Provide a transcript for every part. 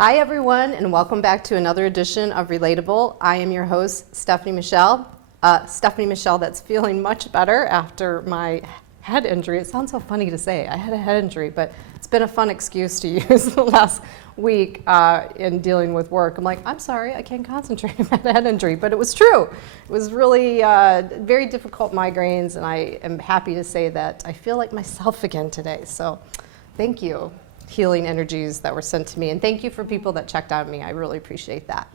Hi everyone, and welcome back to another edition of Relatable. I am your host, Stephanie Michele. Stephanie Michele that's feeling much better after my head injury. It sounds so funny to say, I had a head injury, but it's been a fun excuse to use the last week in dealing with work. I'm like, I'm sorry, I can't concentrate. I had a head injury, but it was true. It was really very difficult migraines, and I am happy to say that I feel like myself again today. So thank you. Healing energies that were sent to me, and thank you for people that checked on me. I really appreciate that.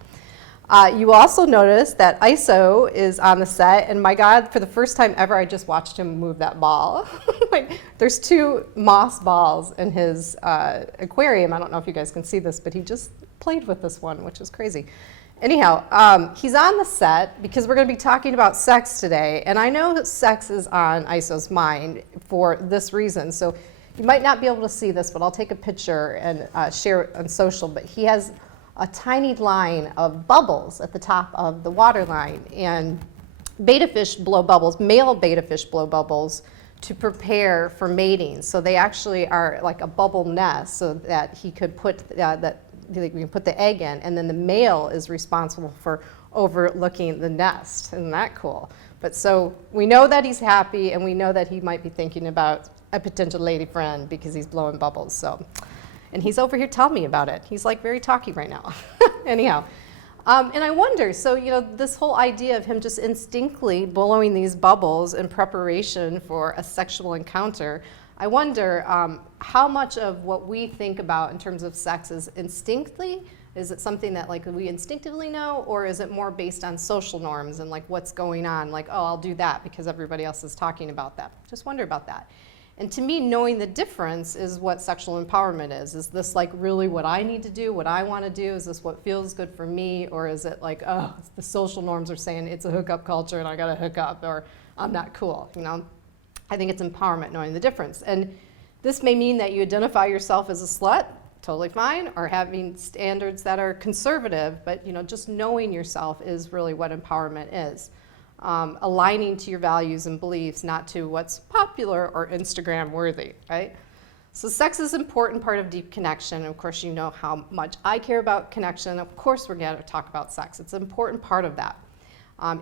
You also noticed that ISO is on the set, and my God, for the first time ever, I just watched him move that ball. Like, there's two moss balls in his aquarium. I don't know if you guys can see this, but he just played with this one, which is crazy. Anyhow, he's on the set because we're going to be talking about sex today, and I know that sex is on ISO's mind for this reason. So you might not be able to see this, but I'll take a picture and share it on social. But he has a tiny line of bubbles at the top of the water line. And betta fish blow bubbles, male betta fish blow bubbles to prepare for mating. So they actually are like a bubble nest so that he could put we can put the egg in. And then the male is responsible for overlooking the nest. Isn't that cool? But so we know that he's happy, and we know that he might be thinking about a potential lady friend because he's blowing bubbles. So, and he's over here telling me about it. He's like very talky right now. Anyhow, and I wonder, so this whole idea of him just instinctively blowing these bubbles in preparation for a sexual encounter, I wonder how much of what we think about in terms of sex is instinctively. Is it something that like we instinctively know, or is it more based on social norms and like what's going on? Like, oh, I'll do that because everybody else is talking about that. Just wonder about that. And to me, knowing the difference is what sexual empowerment is. Is this like really what I need to do, what I want to do? Is this what feels good for me? Or is it like, oh, the social norms are saying it's a hookup culture and I got to hook up, or I'm not cool, I think it's empowerment, knowing the difference. And this may mean that you identify yourself as a slut, totally fine, or having standards that are conservative, but just knowing yourself is really what empowerment is. Aligning to your values and beliefs, not to what's popular or Instagram worthy, right? So sex is an important part of deep connection. Of course, you know how much I care about connection. Of course, we're going to talk about sex. It's an important part of that.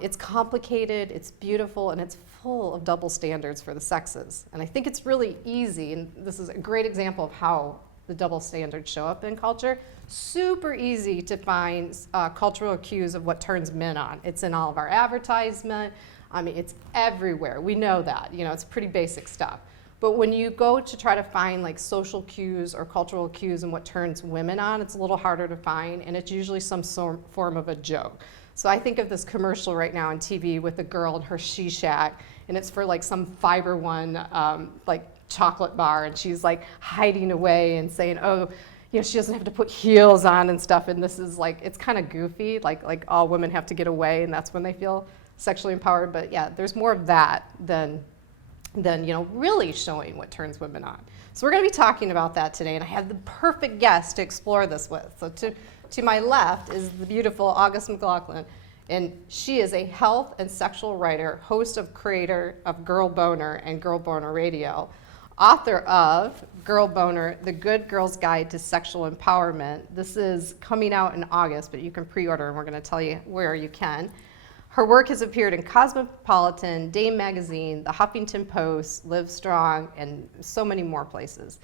It's complicated, it's beautiful, and it's full of double standards for the sexes. And I think it's really easy, and this is a great example of how the double standards show up in culture. Super easy to find cultural cues of what turns men on. It's in all of our advertisement. I mean, it's everywhere. We know that. It's pretty basic stuff. But when you go to try to find like social cues or cultural cues and what turns women on, it's a little harder to find, and it's usually some form of a joke. So I think of this commercial right now on TV with a girl in her she shack, and it's for like some Fiber One like chocolate bar, and she's like hiding away and saying, oh, she doesn't have to put heels on and stuff, and this is like, it's kind of goofy, like all women have to get away, and that's when they feel sexually empowered. But yeah, there's more of that than really showing what turns women on. So we're going to be talking about that today, and I have the perfect guest to explore this with. So to my left is the beautiful August Mclaughlin, and she is a health and sexual writer, host of creator of Girl Boner and Girl Boner Radio, author of Girl Boner, The Good Girl's Guide to Sexual Empowerment. This is coming out in August, but you can pre-order, and we're going to tell you where you can. Her work has appeared in Cosmopolitan, Dame Magazine, The Huffington Post, Live Strong, and so many more places.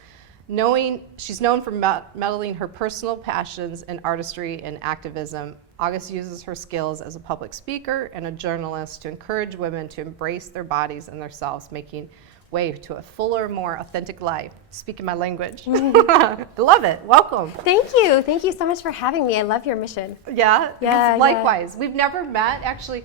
She's known for meddling her personal passions in artistry and activism. August uses her skills as a public speaker and a journalist to encourage women to embrace their bodies and themselves, making way to a fuller, more authentic life. Speaking my language. I love it. Welcome. Thank you. Thank you so much for having me. I love your mission. Yeah? Likewise. We've never met, actually.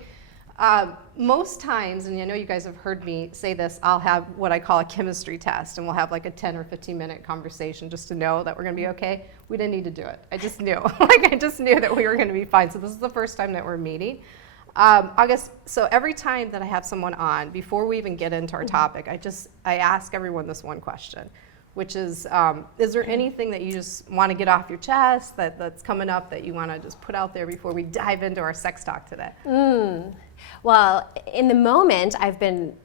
Most times, and I know you guys have heard me say this, I'll have what I call a chemistry test, and we'll have like a 10 or 15 minute conversation just to know that we're going to be okay. We didn't need to do it. I just knew. I just knew that we were going to be fine. So this is the first time that we're meeting. August, so every time that I have someone on, before we even get into our topic, I ask everyone this one question, which is there anything that you just want to get off your chest that's coming up that you want to just put out there before we dive into our sex talk today? Well, in the moment, I've been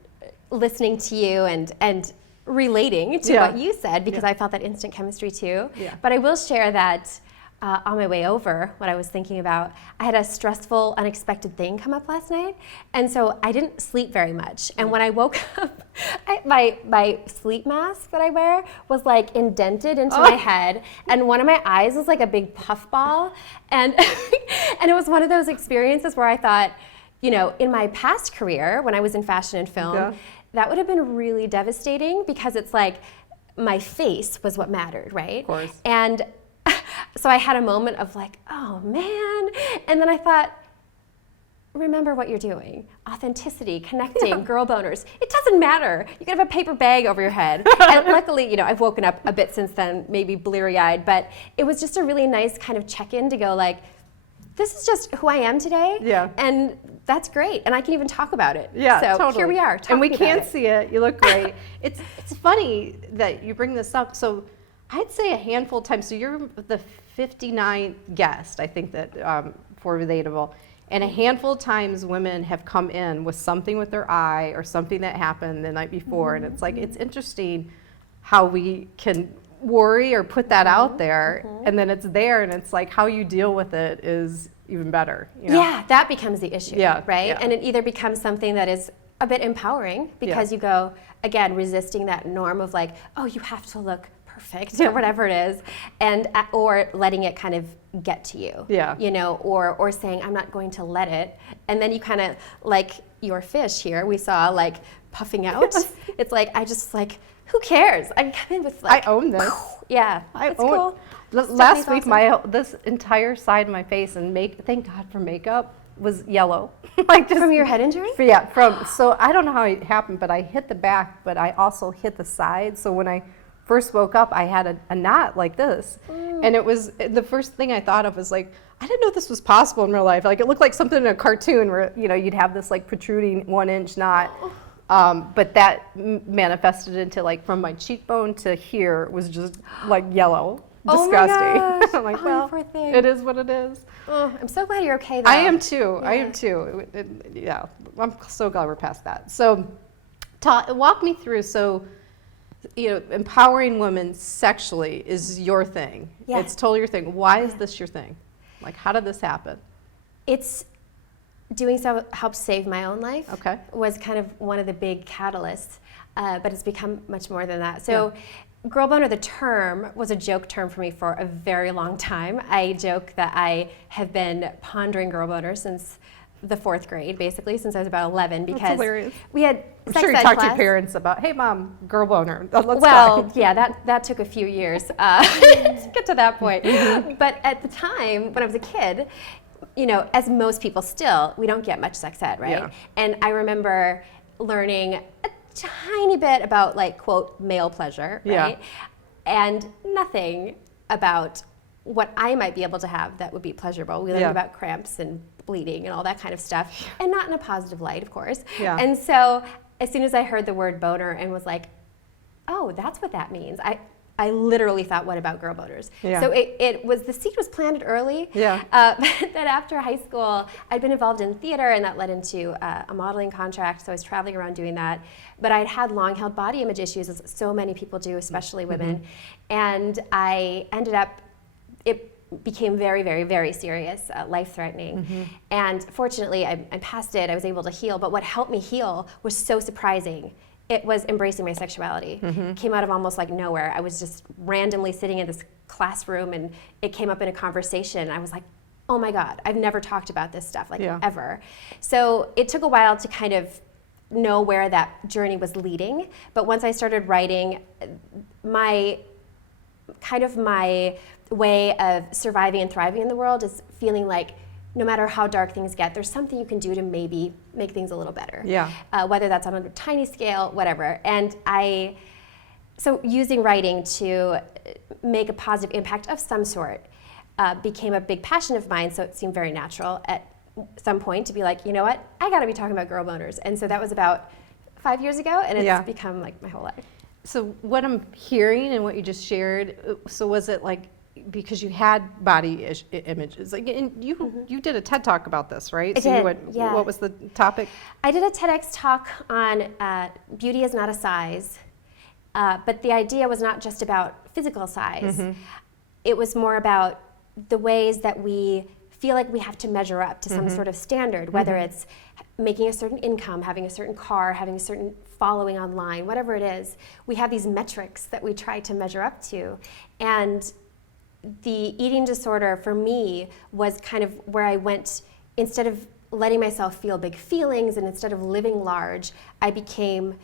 listening to you and relating to what you said, because I felt that instant chemistry too. Yeah. But I will share that on my way over, what I was thinking about, I had a stressful, unexpected thing come up last night, and so I didn't sleep very much. And when I woke up, my sleep mask that I wear was like indented into my head, and one of my eyes was like a big puffball, and and it was one of those experiences where I thought, in my past career, when I was in fashion and film, that would have been really devastating because it's like my face was what mattered, right? Of course. And so I had a moment of like, oh man. And then I thought, remember what you're doing. Authenticity, connecting, girl boners. It doesn't matter. You can have a paper bag over your head. And luckily, I've woken up a bit since then, maybe bleary-eyed, but it was just a really nice kind of check-in to go like, this is just who I am today. Yeah. And that's great. And I can even talk about it. Yeah, so totally. Here we are. And we talking can't about it. see it. You look great. It's funny that you bring this up. So I'd say a handful of times. So you're the 59th guest, I think, that for Relatable. And a handful of times women have come in with something with their eye or something that happened the night before. And it's like, it's interesting how we can worry or put that out there, and then it's there, and it's like how you deal with it is even better. Yeah, that becomes the issue, right? Yeah. And it either becomes something that is a bit empowering because you go, again, resisting that norm of like, oh, you have to look perfect or whatever it is, and or letting it kind of get to you, or saying, I'm not going to let it, and then you kind of, like your fish here, we saw like puffing out. It's like, I just like, who cares? I come in with like, I own this. Yeah, I it's own cool. Last week, awesome. this entire side of my face and thank God for makeup was yellow. Like just, From your head injury? So I don't know how it happened, but I hit the back, but I also hit the side. So when I first woke up, I had a knot like this, and it was the first thing I thought of was like, I didn't know this was possible in real life. Like it looked like something in a cartoon where you'd have this like protruding 1-inch knot. But that manifested into like from my cheekbone to here was just like yellow. Disgusting. Oh my gosh. I'm like, well, poor thing. it is what it is. Oh, I'm so glad you're okay though. I am too. Yeah. I am too. Yeah, I'm so glad we're past that. So walk me through. So, empowering women sexually is your thing. Yeah. It's totally your thing. Why is this your thing? Like, how did this happen? It's doing so helped save my own life. Okay. Was kind of one of the big catalysts, but it's become much more than that. So, girl boner, the term, was a joke term for me for a very long time. I joke that I have been pondering girl boner since the 4th grade, basically, since I was about 11, because we had I'm sex sure you ed talked to class. your parents about, hey mom, girl boner. Let's Well, talk. yeah, that took a few years to get to that point. But at the time, when I was a kid, as most people still, we don't get much sex ed, right? Yeah. And I remember learning a tiny bit about, like, quote, male pleasure, right? And nothing about what I might be able to have that would be pleasurable. We learned about cramps and bleeding and all that kind of stuff, and not in a positive light, of course. Yeah. And so as soon as I heard the word boner and was like, oh, that's what that means, I literally thought, what about girl boners? Yeah. So the seed was planted early. Yeah. But then after high school, I'd been involved in theater, and that led into a modeling contract. So I was traveling around doing that. But I'd had long-held body image issues, as so many people do, especially women. And I ended up, it became very, very, very serious, life-threatening. And fortunately, I'm past it. I was able to heal. But what helped me heal was so surprising. It was embracing my sexuality. Came out of almost like nowhere. I was just randomly sitting in this classroom, and it came up in a conversation. I was like, oh my God, I've never talked about this stuff, ever. So it took a while to kind of know where that journey was leading. But once I started writing, my way of surviving and thriving in the world is feeling like no matter how dark things get, there's something you can do to maybe make things a little better. Yeah. Whether that's on a tiny scale, whatever. And so using writing to make a positive impact of some sort became a big passion of mine, so it seemed very natural at some point to be like, you know what, I gotta be talking about girl boners. And so that was about 5 years ago, and it's become like my whole life. So what I'm hearing and what you just shared, so was it like, because you had body images, like, and you did a TED Talk about this, right? I did, What was the topic? I did a TEDx talk on beauty is not a size, but the idea was not just about physical size. It was more about the ways that we feel like we have to measure up to some sort of standard, whether it's making a certain income, having a certain car, having a certain following online, whatever it is. We have these metrics that we try to measure up to. And the eating disorder for me was kind of where I went, instead of letting myself feel big feelings and instead of living large, I became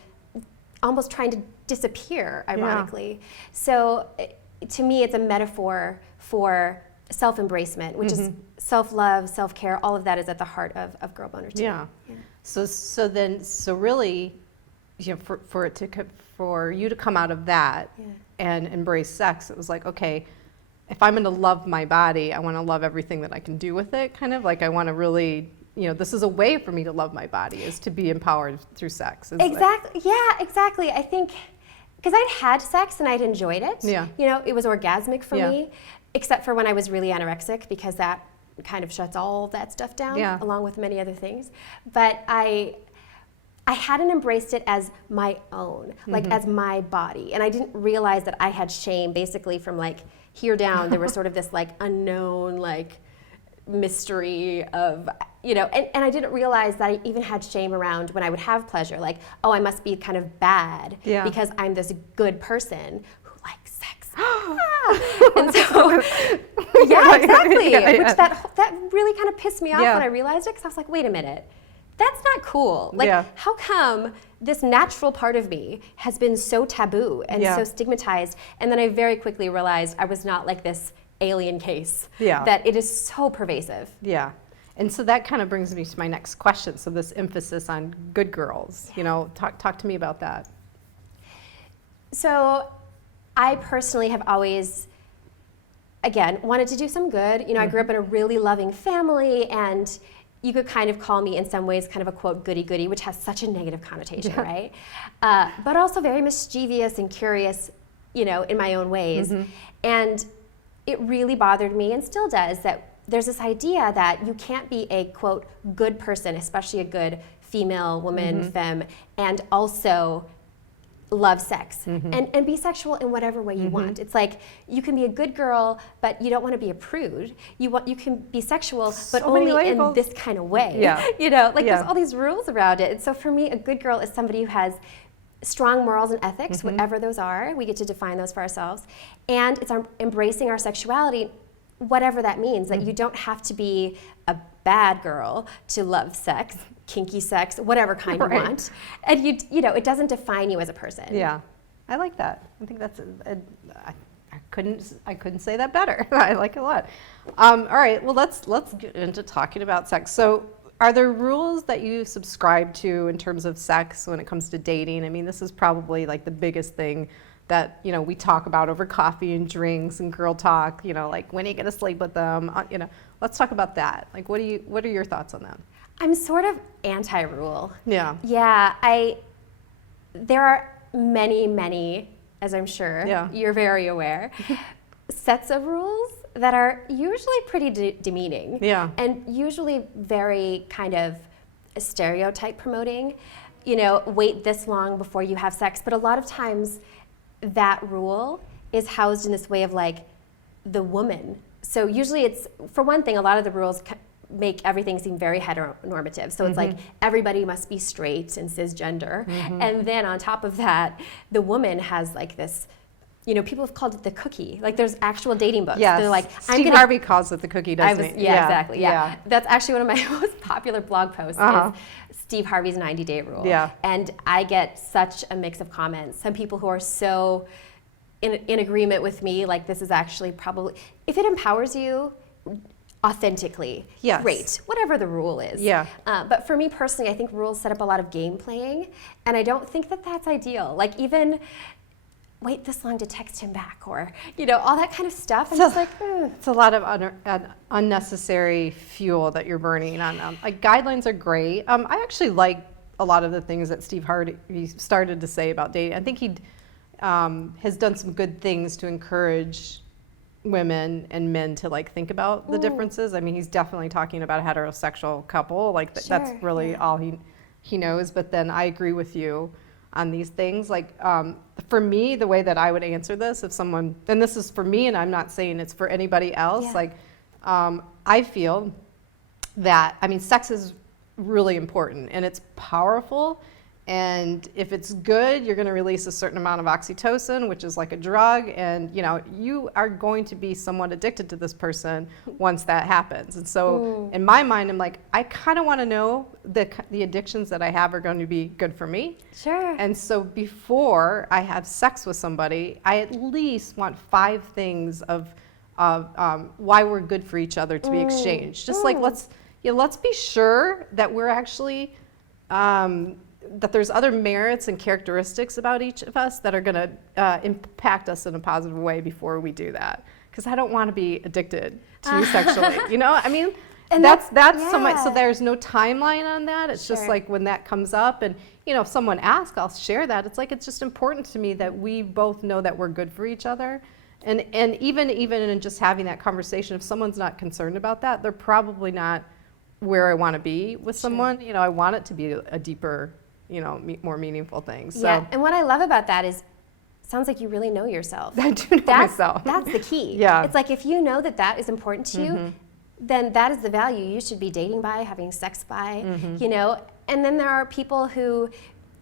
almost trying to disappear, ironically. So to me, it's a metaphor for self-embracement, which is self-love, self-care. All of that is at the heart of Girl Boner 2. Yeah. So really, you know, for you to come out of that and embrace sex, it was like, okay, if I'm going to love my body, I want to love everything that I can do with it. Kind of like I want to really, you know, this is a way for me to love my body, is to be empowered through sex. Exactly. Yeah, exactly. I think because I'd had sex and I'd enjoyed it. Yeah. You know, it was orgasmic for me, except for when I was really anorexic, because that kind of shuts all of that stuff down, along with many other things. But I hadn't embraced it as my own, like as my body. And I didn't realize that I had shame basically from like here down. There was sort of this like unknown like mystery of, you know, and I didn't realize that I even had shame around when I would have pleasure, like, oh, I must be kind of bad because I'm this good person who likes sex. And so, exactly. Which that really kind of pissed me off when I realized it, because I was like, wait a minute, that's not cool. Like, how come this natural part of me has been so taboo and so stigmatized? And then I very quickly realized I was not like this alien case, that it is so pervasive. Yeah. And so that kind of brings me to my next question. So this emphasis on good girls, you know, talk to me about that. So I personally have always, again, wanted to do some good. You know, I grew up in a really loving family, and you could kind of call me in some ways kind of a quote goody-goody, which has such a negative connotation, right? But also very mischievous and curious, you know, in my own ways. And it really bothered me, and still does, that there's this idea that you can't be a quote good person, especially a good female, woman, femme, and also love sex and be sexual in whatever way you want. It's like you can be a good girl, but you don't want to be a prude. You can be sexual, but only in this kind of way. You know, like there's all these rules around it. And so for me, a good girl is somebody who has strong morals and ethics, whatever those are. We get to define those for ourselves. And it's embracing our sexuality, whatever that means, that you don't have to be a bad girl to love sex, kinky sex, whatever kind you want. And you know, it doesn't define you as a person. Yeah, I like that. I think that's I couldn't say that better. I like it a lot. All right, well let's get into talking about sex. So are there rules that you subscribe to in terms of sex when it comes to dating? I mean, this is probably like the biggest thing that, you know, we talk about over coffee and drinks and girl talk, you know, like when are you gonna sleep with them? You know, let's talk about that. Like what are your thoughts on that? I'm sort of anti-rule. Yeah. Yeah, there are many, as I'm sure you're very aware, sets of rules that are usually pretty demeaning. Yeah. And usually very kind of stereotype promoting. You know, wait this long before you have sex. But a lot of times that rule is housed in this way of like the woman. So usually it's, for one thing, a lot of the rules make everything seem very heteronormative. So it's like everybody must be straight and cisgender. And then on top of that, the woman has like this, you know, people have called it the cookie. Like there's actual dating books. Yes. They're like, Steve Harvey calls it the cookie, doesn't he? Yeah, exactly. Yeah. That's actually one of my most popular blog posts is Steve Harvey's 90-day rule. Yeah. And I get such a mix of comments. Some people who are so in agreement with me, like this is actually probably, if it empowers you authentically, great, whatever the rule is. Yeah. But for me personally, I think rules set up a lot of game playing, and I don't think that that's ideal. Like even wait this long to text him back, or you know, all that kind of stuff. And it's like, it's a lot of unnecessary fuel that you're burning on. Like guidelines are great. I actually like a lot of the things that Steve Harvey started to say about dating. I think he has done some good things to encourage women and men to like think about the differences. I mean, he's definitely talking about a heterosexual couple. Like that's really all he knows. But then I agree with you. on these things. Like for me, the way that I would answer this, if someone, and this is for me, and I'm not saying it's for anybody else, Yeah. like I feel that, I mean, sex is really important and it's powerful. And if it's good, you're going to release a certain amount of oxytocin, which is like a drug. And, you know, you are going to be somewhat addicted to this person once that happens. And so in my mind, I'm like, I kind of want to know the addictions that I have are going to be good for me. Sure. And so before I have sex with somebody, I at least want 5 things of why we're good for each other to be exchanged. Just like, let's be sure that we're actually, that there's other merits and characteristics about each of us that are going to impact us in a positive way before we do that. Because I don't want to be addicted to you sexually. You know, I mean, And that's yeah. so much. So there's no timeline on that. It's just Sure. like when that comes up, and you know, if someone asks, I'll share that. It's like it's just important to me that we both know that we're good for each other. And even in just having that conversation, if someone's not concerned about that, they're probably not where I want to be with someone. You know, I want it to be a deeper, you know, more meaningful thing. So Yeah, and what I love about that is, sounds like you really know yourself. I do know myself. That's the key. Yeah. It's like if you know that that is important to you, then that is the value you should be dating by, having sex by, you know. And then there are people who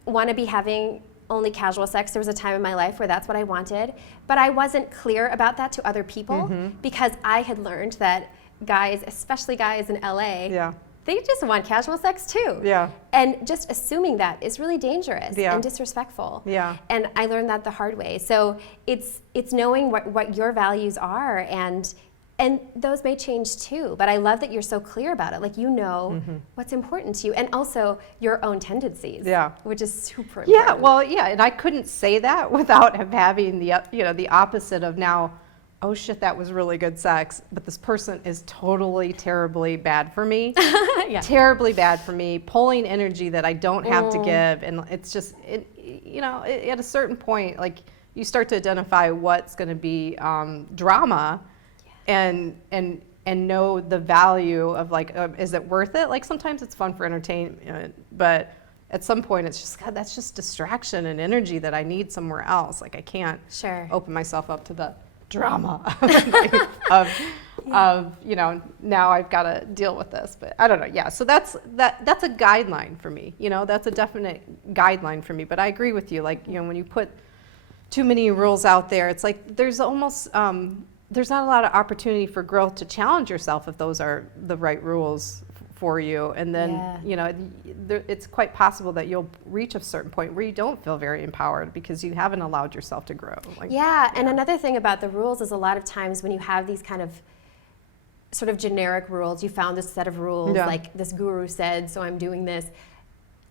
want to be having only casual sex. There was a time in my life where that's what I wanted, but I wasn't clear about that to other people because I had learned that guys, especially guys in LA, Yeah. they just want casual sex too. Yeah. And just assuming that is really dangerous Yeah. and disrespectful. Yeah. And I learned that the hard way. So it's knowing what your values are, and those may change too. But I love that you're so clear about it. Like, you know what's important to you, and also your own tendencies. Yeah. Which is super important. Yeah, well, yeah, and I couldn't say that without having the, you know, the opposite of now, oh shit, that was really good sex, but this person is totally terribly bad for me. Yeah. Terribly bad for me, pulling energy that I don't have to give. And it's just, you know, at a certain point, like, you start to identify what's going to be drama and know the value of, like, is it worth it? Like, sometimes it's fun for entertainment, but at some point it's just, God, that's just distraction and energy that I need somewhere else. Like, I can't Sure. open myself up to the drama of you know, now I've got to deal with this. But I don't know. Yeah, so that's a guideline for me. You know, that's a definite guideline for me. But I agree with you. Like, you know, when you put too many rules out there, it's like there's almost there's not a lot of opportunity for growth to challenge yourself if those are the right rules for you. And then, Yeah. you know, it's quite possible that you'll reach a certain point where you don't feel very empowered because you haven't allowed yourself to grow. Like, Yeah, and another thing about the rules is a lot of times when you have these kind of sort of generic rules, you found this set of rules, Yeah. like this guru said, so I'm doing this.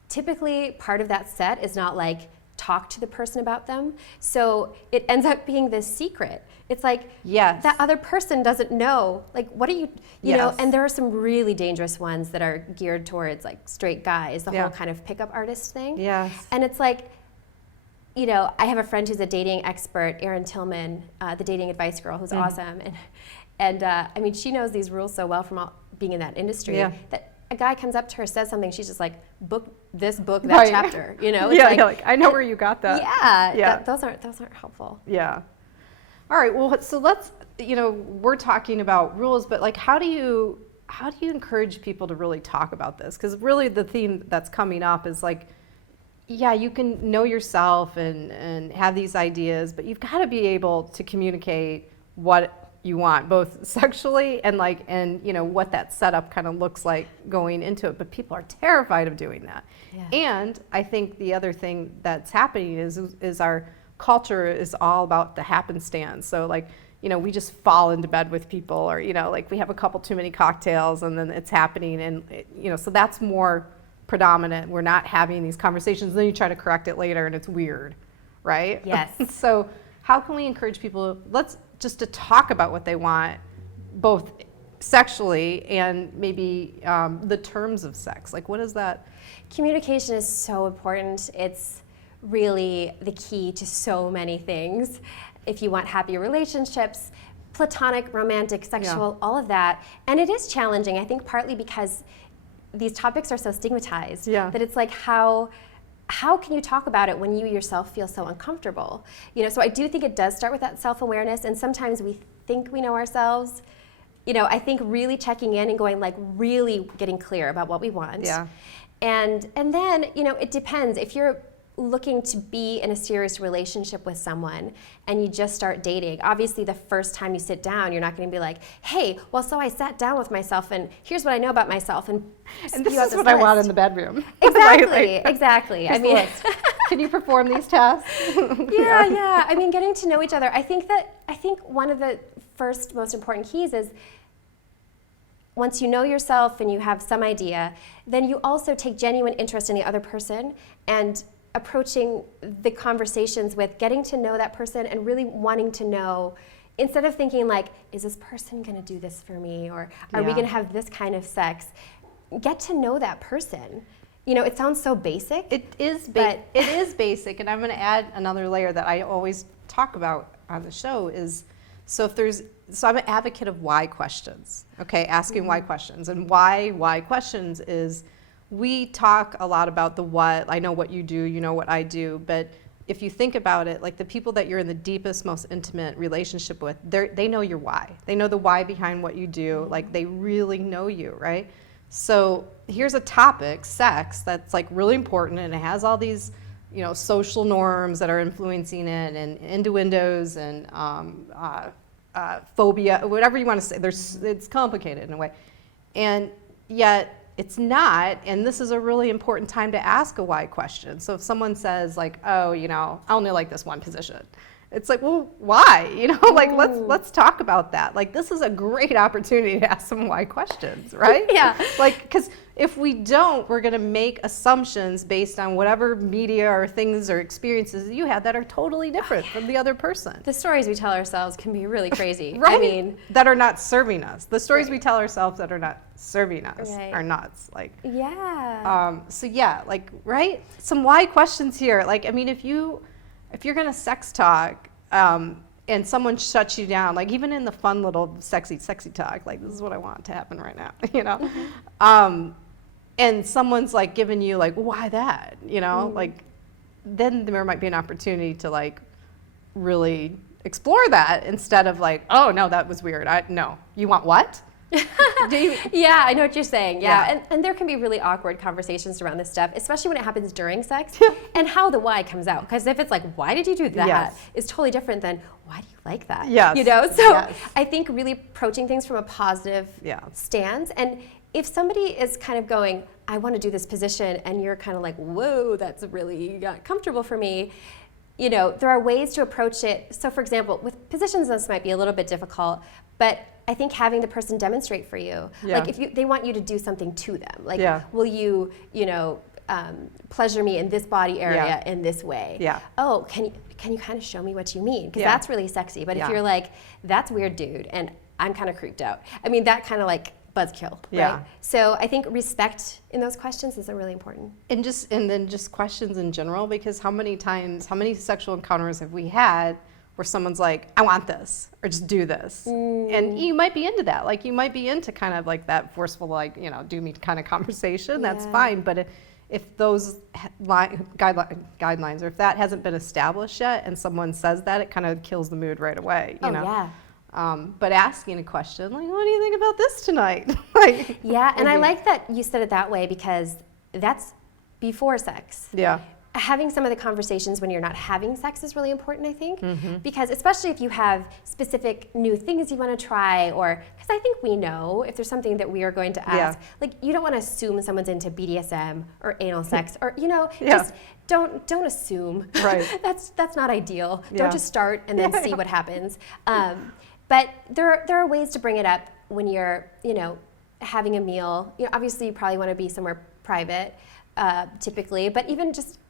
Typically, part of that set is not like talk to the person about them. So it ends up being this secret. It's like, Yes. that other person doesn't know. Like, what are you know, Yes. and there are some really dangerous ones that are geared towards like straight guys, the Yeah. whole kind of pickup artist thing. Yes. And it's like, you know, I have a friend who's a dating expert, Erin Tillman, the dating advice girl, who's awesome. And I mean, she knows these rules so well from being in that industry Yeah. that a guy comes up to her, says something, she's just like, book this book, that Right. chapter, you know? It's Yeah, like, you're like, I know where you got that. Yeah, Yeah. those aren't helpful. Yeah. All right. Well, so let's, you know, we're talking about rules, but like, how do you encourage people to really talk about this? Because really the theme that's coming up is like, yeah, you can know yourself and have these ideas, but you've got to be able to communicate what you want, both sexually and you know, what that setup kind of looks like going into it. But people are terrified of doing that. Yeah. And I think the other thing that's happening is our culture is all about the happenstance. So like, you know, we just fall into bed with people, or, you know, like we have a couple too many cocktails and then it's happening. And, you know, so that's more predominant. We're not having these conversations. Then you try to correct it later and it's weird, right? Yes. So how can we encourage people, just to talk about what they want, both sexually and maybe the terms of sex? Like, what is that? Communication is so important. It's really the key to so many things. If you want happy relationships, platonic, romantic, sexual, all of that. And it is challenging, I think, partly because these topics are so stigmatized. Yeah. That it's like, how how can you talk about it when you yourself feel so uncomfortable? So I do think it does start with that self-awareness, and sometimes we think we know ourselves. I think really checking in and going like really getting clear about what we want. Yeah. And then, it depends. If you're looking to be in a serious relationship with someone and you just start dating, obviously the first time you sit down, you're not going to be like, hey, well, so I sat down with myself and here's what I know about myself and this is what I want in the bedroom. Exactly, exactly. I mean, can you perform these tasks? Yeah. I mean, getting to know each other. I think one of the first most important keys is once you know yourself and you have some idea, then you also take genuine interest in the other person and approaching the conversations with getting to know that person and really wanting to know, instead of thinking like, is this person going to do this for me, or are we going to have this kind of sex? Get to know that person. It sounds so basic. It is basic, and I'm going to add another layer that I always talk about on the show is, so I'm an advocate of why questions, okay? Asking why questions. And why questions is, we talk a lot about the what. I know what you do, you know what I do, but if you think about it, like the people that you're in the deepest, most intimate relationship with, they know your why. They know the why behind what you do. Like they really know you, right? So here's a topic, sex, that's like really important, and it has all these, social norms that are influencing it, and innuendos and phobia, whatever you want to say. It's complicated in a way, and yet it's not, and this is a really important time to ask a why question. So if someone says like, oh, I only like this one position, it's like, well, why? Like let's talk about that. Like this is a great opportunity to ask some why questions, right? Yeah. Like, because if we don't, we're gonna make assumptions based on whatever media or things or experiences you had that are totally different from the other person. The stories we tell ourselves can be really crazy. Right? I mean, that are not serving us. The stories we tell ourselves that are not serving us are nuts. Like, yeah. So yeah, like, right? Some why questions here. Like, I mean, if you're gonna sex talk, and someone shuts you down, like even in the fun little sexy talk, like this is what I want to happen right now, and someone's like giving you like, why that, like then there might be an opportunity to like really explore that instead of like, oh no, that was weird. No, you want what? Yeah, I know what you're saying. Yeah. And there can be really awkward conversations around this stuff, especially when it happens during sex and how the why comes out. Because if it's like, why did you do that? It's totally different than, why do you like that? So I think really approaching things from a positive stance. And if somebody is kind of going, I want to do this position, and you're kind of like, whoa, that's really not comfortable for me. There are ways to approach it. So for example, with positions, this might be a little bit difficult, but I think having the person demonstrate for you, like if they want you to do something to them, like will you, pleasure me in this body area in this way? Oh, can you kind of show me what you mean? Because that's really sexy. But if you're like, that's weird, dude, and I'm kind of creeped out. I mean, that kind of like buzzkill, right? So I think respect in those questions is really important. And then just questions in general, because how many sexual encounters have we had where someone's like, I want this, or just do this. And you might be into that. Like you might be into kind of like that forceful, like, do me kind of conversation, that's fine. But if those guidelines, or if that hasn't been established yet and someone says that, it kind of kills the mood right away, you know? But asking a question, like, what do you think about this tonight? Like, and I like that you said it that way, because that's before sex. Having some of the conversations when you're not having sex is really important, I think, because especially if you have specific new things you want to try, or because I think we know if there's something that we are going to ask, like you don't want to assume someone's into BDSM or anal sex, or just don't assume. Right. That's not ideal. Don't just start and then see what happens. But there are ways to bring it up when you're having a meal. Obviously you probably want to be somewhere private. Typically, but even just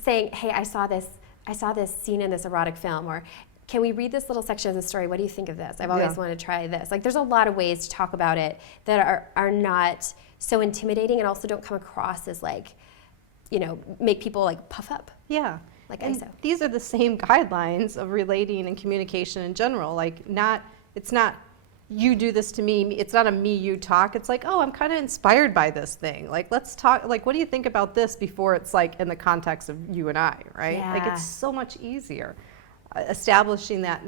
saying, hey, I saw this scene in this erotic film, or can we read this little section of the story? What do you think of this? I've always wanted to try this. Like, there's a lot of ways to talk about it that are not so intimidating and also don't come across as like, make people like puff up. Like ISO. These are the same guidelines of relating and communication in general. Like, it's not you do this to me. It's not a me, you talk. It's like, oh, I'm kind of inspired by this thing. Like, let's talk. Like, what do you think about this before it's like in the context of you and I, right? Yeah. Like, it's so much easier. Establishing that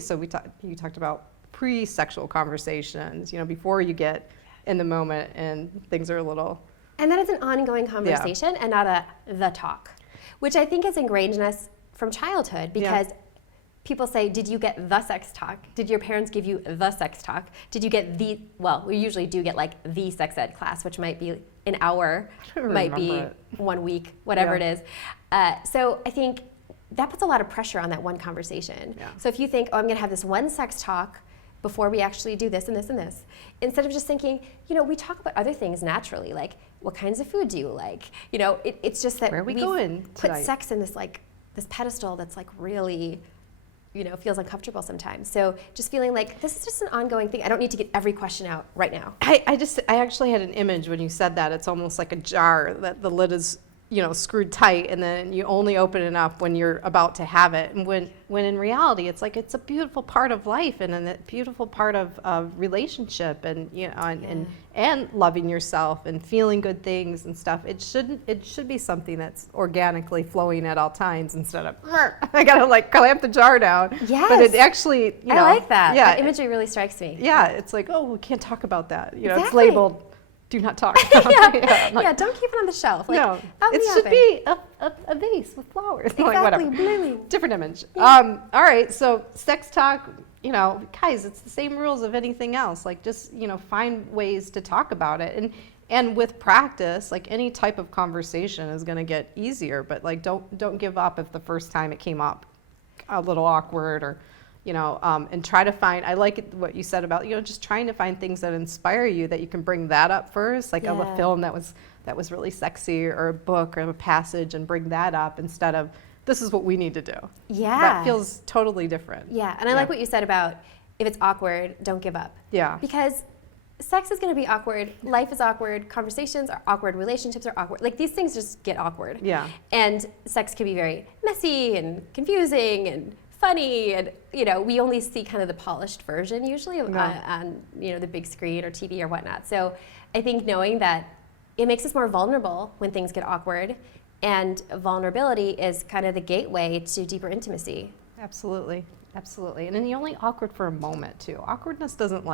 so you talked about pre-sexual conversations, before you get in the moment and things are a little. And that is an ongoing conversation and not the talk, which I think is ingrained in us from childhood because people say, did you get the sex talk? Did your parents give you the sex talk? Did you get we usually do get like the sex ed class, which might be an hour, might be 1 week, whatever it is. So I think that puts a lot of pressure on that one conversation. Yeah. So if you think, I'm gonna have this one sex talk before we actually do this and this and this, instead of just thinking, we talk about other things naturally, like what kinds of food do you like? It's just that we put sex in this pedestal that's like really, feels uncomfortable sometimes. So just feeling like this is just an ongoing thing. I don't need to get every question out right now. I actually had an image when you said that. It's almost like a jar that the lid is screwed tight, and then you only open it up when you're about to have it. And when in reality, it's like it's a beautiful part of life and a beautiful part of relationship, and and loving yourself and feeling good things and stuff. It should be something that's organically flowing at all times instead of I gotta clamp the jar down. Yes. But it actually I like that. Yeah. That imagery really strikes me. Yeah. It's like, oh, we can't talk about that. Exactly. It's labeled. Do not talk about yeah, don't keep it on the shelf. No, it should be a vase with flowers. Exactly, blooming. Different image. Yeah. All right, so sex talk, guys, it's the same rules of anything else. Like, just, find ways to talk about it. And with practice, like any type of conversation is going to get easier, but don't give up if the first time it came up a little awkward or and try to find, I like what you said about, just trying to find things that inspire you, that you can bring that up first, like a film that was really sexy, or a book or a passage, and bring that up instead of, this is what we need to do. Yeah. That feels totally different. Yeah, and I like what you said about, if it's awkward, don't give up. Yeah. Because sex is going to be awkward, life is awkward, conversations are awkward, relationships are awkward. Like, these things just get awkward. Yeah. And sex can be very messy and confusing and funny, and we only see kind of the polished version usually on the big screen or TV or whatnot. So I think knowing that it makes us more vulnerable when things get awkward, and vulnerability is kind of the gateway to deeper intimacy. Absolutely, and then you're only awkward for a moment too. Awkwardness doesn't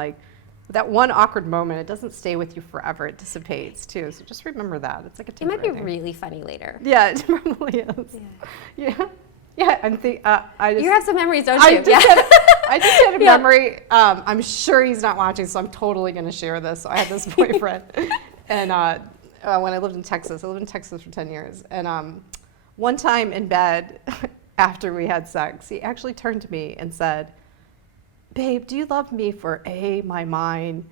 that one awkward moment, it doesn't stay with you forever. It dissipates too. So just remember that. It's like a temporary It might be thing. really funny later. Yeah, it probably is. Yeah. Yeah, you have some memories, don't you? I just had a memory. I'm sure he's not watching, so I'm totally going to share this. So I had this boyfriend, and when I lived in Texas for 10 years. And one time in bed, after we had sex, he actually turned to me and said, "Babe, do you love me for A, my mind,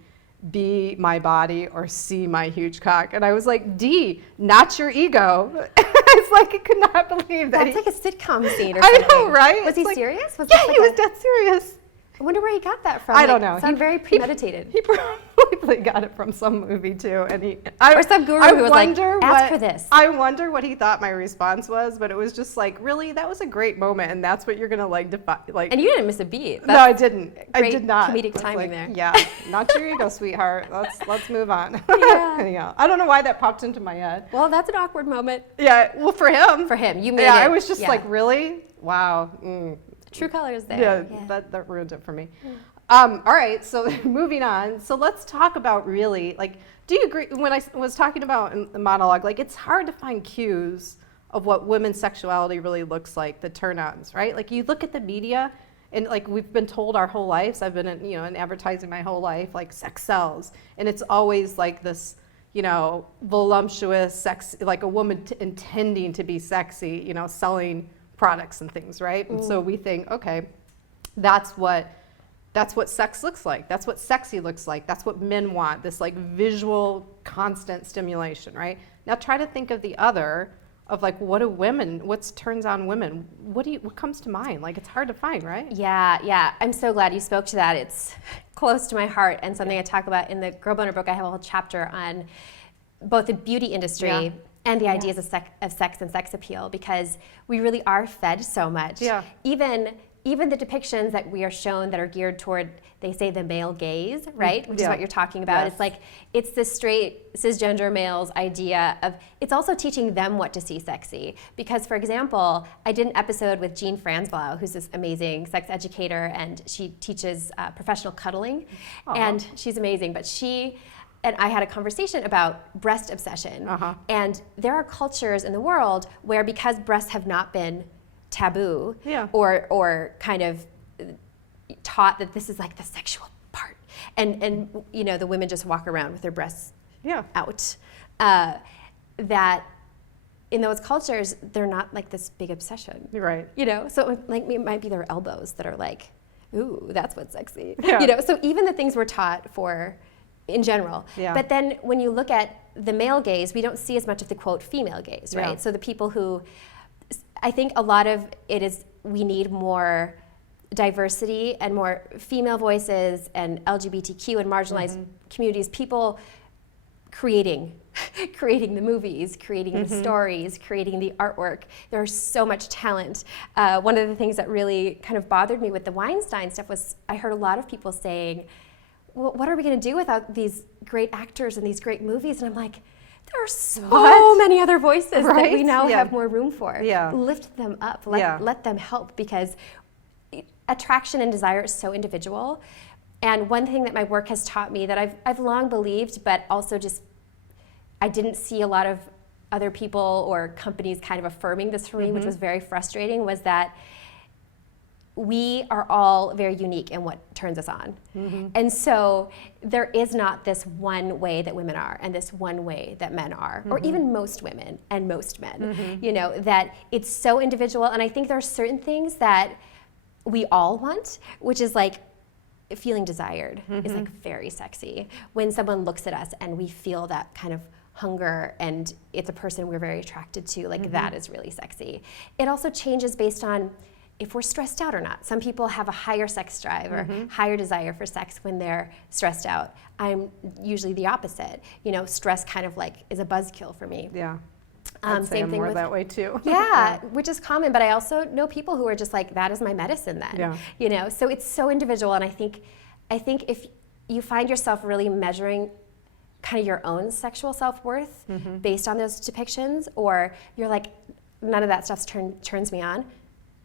B, my body, or C, my huge cock?" And I was like, D, not your ego. It's like, I could not believe that. That's like a sitcom scene or something. I know, right? Was he serious? Yeah, he was dead serious. I wonder where he got that from. I don't know. Sounds very premeditated. He probably got it from some movie too, and or some guru who was like, "Ask for this." I wonder what he thought my response was, but it was just like, really, that was a great moment, and that's what you're gonna define. And you didn't miss a beat. No, I didn't. I did not. Comedic timing there. Yeah, not your ego, sweetheart. Let's move on. Yeah. Anyhow, I don't know why that popped into my head. Well, that's an awkward moment. Yeah. Well, for him. For him, you made it. Yeah, I was just like, really? Wow. True colors there. Yeah. That ruined it for me. All right, so moving on. So let's talk about really, do you agree, when I was talking about in the monologue, it's hard to find cues of what women's sexuality really looks like, the turn-ons, right? You look at the media, and we've been told our whole lives, I've been in advertising my whole life, sex sells, and it's always this, voluptuous sex, a woman intending to be sexy, selling products and things, right? And so we think, okay, that's what sex looks like. That's what sexy looks like. That's what men want, this visual constant stimulation, right? Now try to think of the other, of what turns on women? What comes to mind? It's hard to find, right? Yeah. I'm so glad you spoke to that. It's close to my heart, and something I talk about in the Girl Boner book. I have a whole chapter on both the beauty industry and the ideas of sex and sex appeal, because we really are fed so much. Yeah. Even even the depictions that we are shown that are geared toward, they say the male gaze, right? Which is what you're talking about. Yes. It's like, it's the straight cisgender male's idea of, it's also teaching them what to see sexy. Because, for example, I did an episode with Jean Franzblau, who's this amazing sex educator, and she teaches professional cuddling. Aww. And she's amazing, but she and I had a conversation about breast obsession. And there are cultures in the world where, because breasts have not been taboo, or kind of taught that this is like the sexual part, and you know, the women just walk around with their breasts out, that in those cultures they're not like this big obsession, right? You know, so like it might be their elbows that are like, ooh, that's what's sexy. You know, so even the things we're taught for in general, but then when you look at the male gaze, we don't see as much of the quote female gaze, right? So the people who, I think a lot of it is, we need more diversity and more female voices and LGBTQ and marginalized communities, people creating the movies, creating the stories, creating the artwork. There's so much talent. One of the things that really kind of bothered me with the Weinstein stuff was I heard a lot of people saying, well, what are we going to do without these great actors and these great movies? And I'm like, there are so many other voices that we now have more room for. Lift them up, let them help, because attraction and desire is so individual. And one thing that my work has taught me that I've long believed, but also just I didn't see a lot of other people or companies kind of affirming this for me, which was very frustrating, was that we are all very unique in what turns us on. And so there is not this one way that women are and this one way that men are, or even most women and most men, you know, that it's so individual. And I think there are certain things that we all want, which is like feeling desired is like very sexy. When someone looks at us and we feel that kind of hunger and it's a person we're very attracted to, like that is really sexy. It also changes based on if we're stressed out or not. Some people have a higher sex drive or higher desire for sex when they're stressed out. I'm usually the opposite. You know, stress kind of like is a buzzkill for me. I'd say I'm more that way too. Which is common, but I also know people who are just like, that is my medicine then. You know, so it's so individual, and I think if you find yourself really measuring kind of your own sexual self-worth based on those depictions, or you're like, none of that stuff turns me on,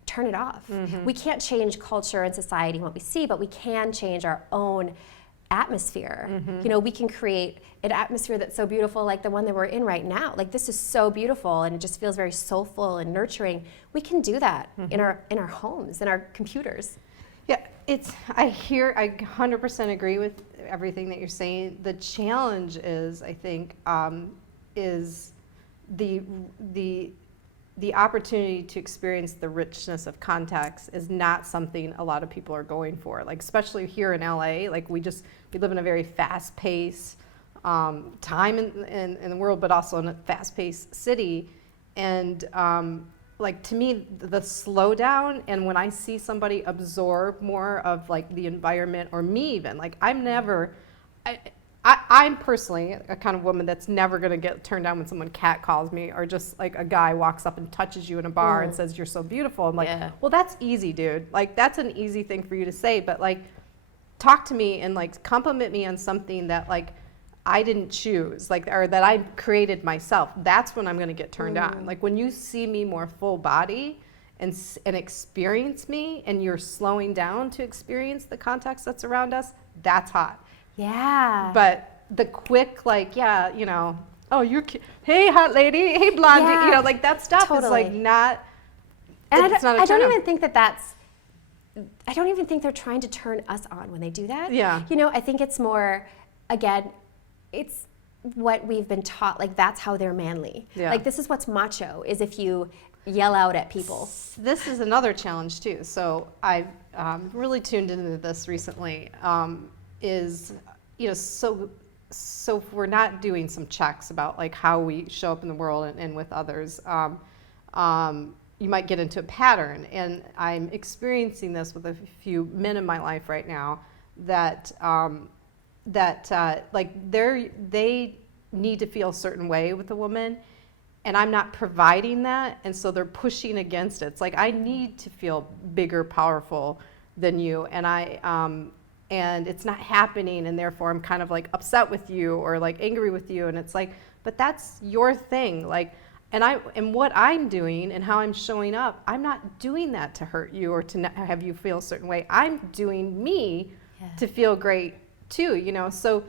turn it off. We can't change culture and society and what we see, but we can change our own atmosphere. You know, we can create an atmosphere that's so beautiful, like the one that we're in right now. Like, this is so beautiful and it just feels very soulful and nurturing. We can do that in our homes, in our computers. Yeah, I 100% agree with everything that you're saying. The challenge is, I think, is the opportunity to experience the richness of context is not something a lot of people are going for. Like, especially here in LA, like we live in a very fast-paced time in the world, but also in a fast-paced city. And like, to me, the slowdown, and when I see somebody absorb more of like the environment, or me even, like I'm personally a kind of woman that's never going to get turned down when someone catcalls me, or just like a guy walks up and touches you in a bar and says, you're so beautiful. I'm like, well, that's easy, dude. Like, that's an easy thing for you to say, but like, talk to me and like compliment me on something that like I didn't choose, like, or that I created myself. That's when I'm going to get turned on. Like, when you see me more full body and experience me, and you're slowing down to experience the context that's around us, that's hot. Yeah. But the quick, like, you know, oh, you're cute. Hey, hot lady. Hey, blondie. You know, like, that stuff is like not. And I don't even think that's. I don't even think they're trying to turn us on when they do that. Yeah. You know, I think it's more, again, it's what we've been taught. Like, that's how they're manly. Yeah. Like, this is what's macho, is if you yell out at people. This is another challenge too. So I've really tuned into this recently. Is, you know, so if we're not doing some checks about like how we show up in the world and with others, you might get into a pattern. And I'm experiencing this with a few men in my life right now that like they need to feel a certain way with a woman, and I'm not providing that, and so they're pushing against it. It's like, I need to feel bigger, powerful than you, and it's not happening, and therefore I'm kind of like upset with you or like angry with you, and it's like, but that's your thing. Like, and what I'm doing and how I'm showing up, I'm not doing that to hurt you or to have you feel a certain way. I'm doing me to feel great too, you know? So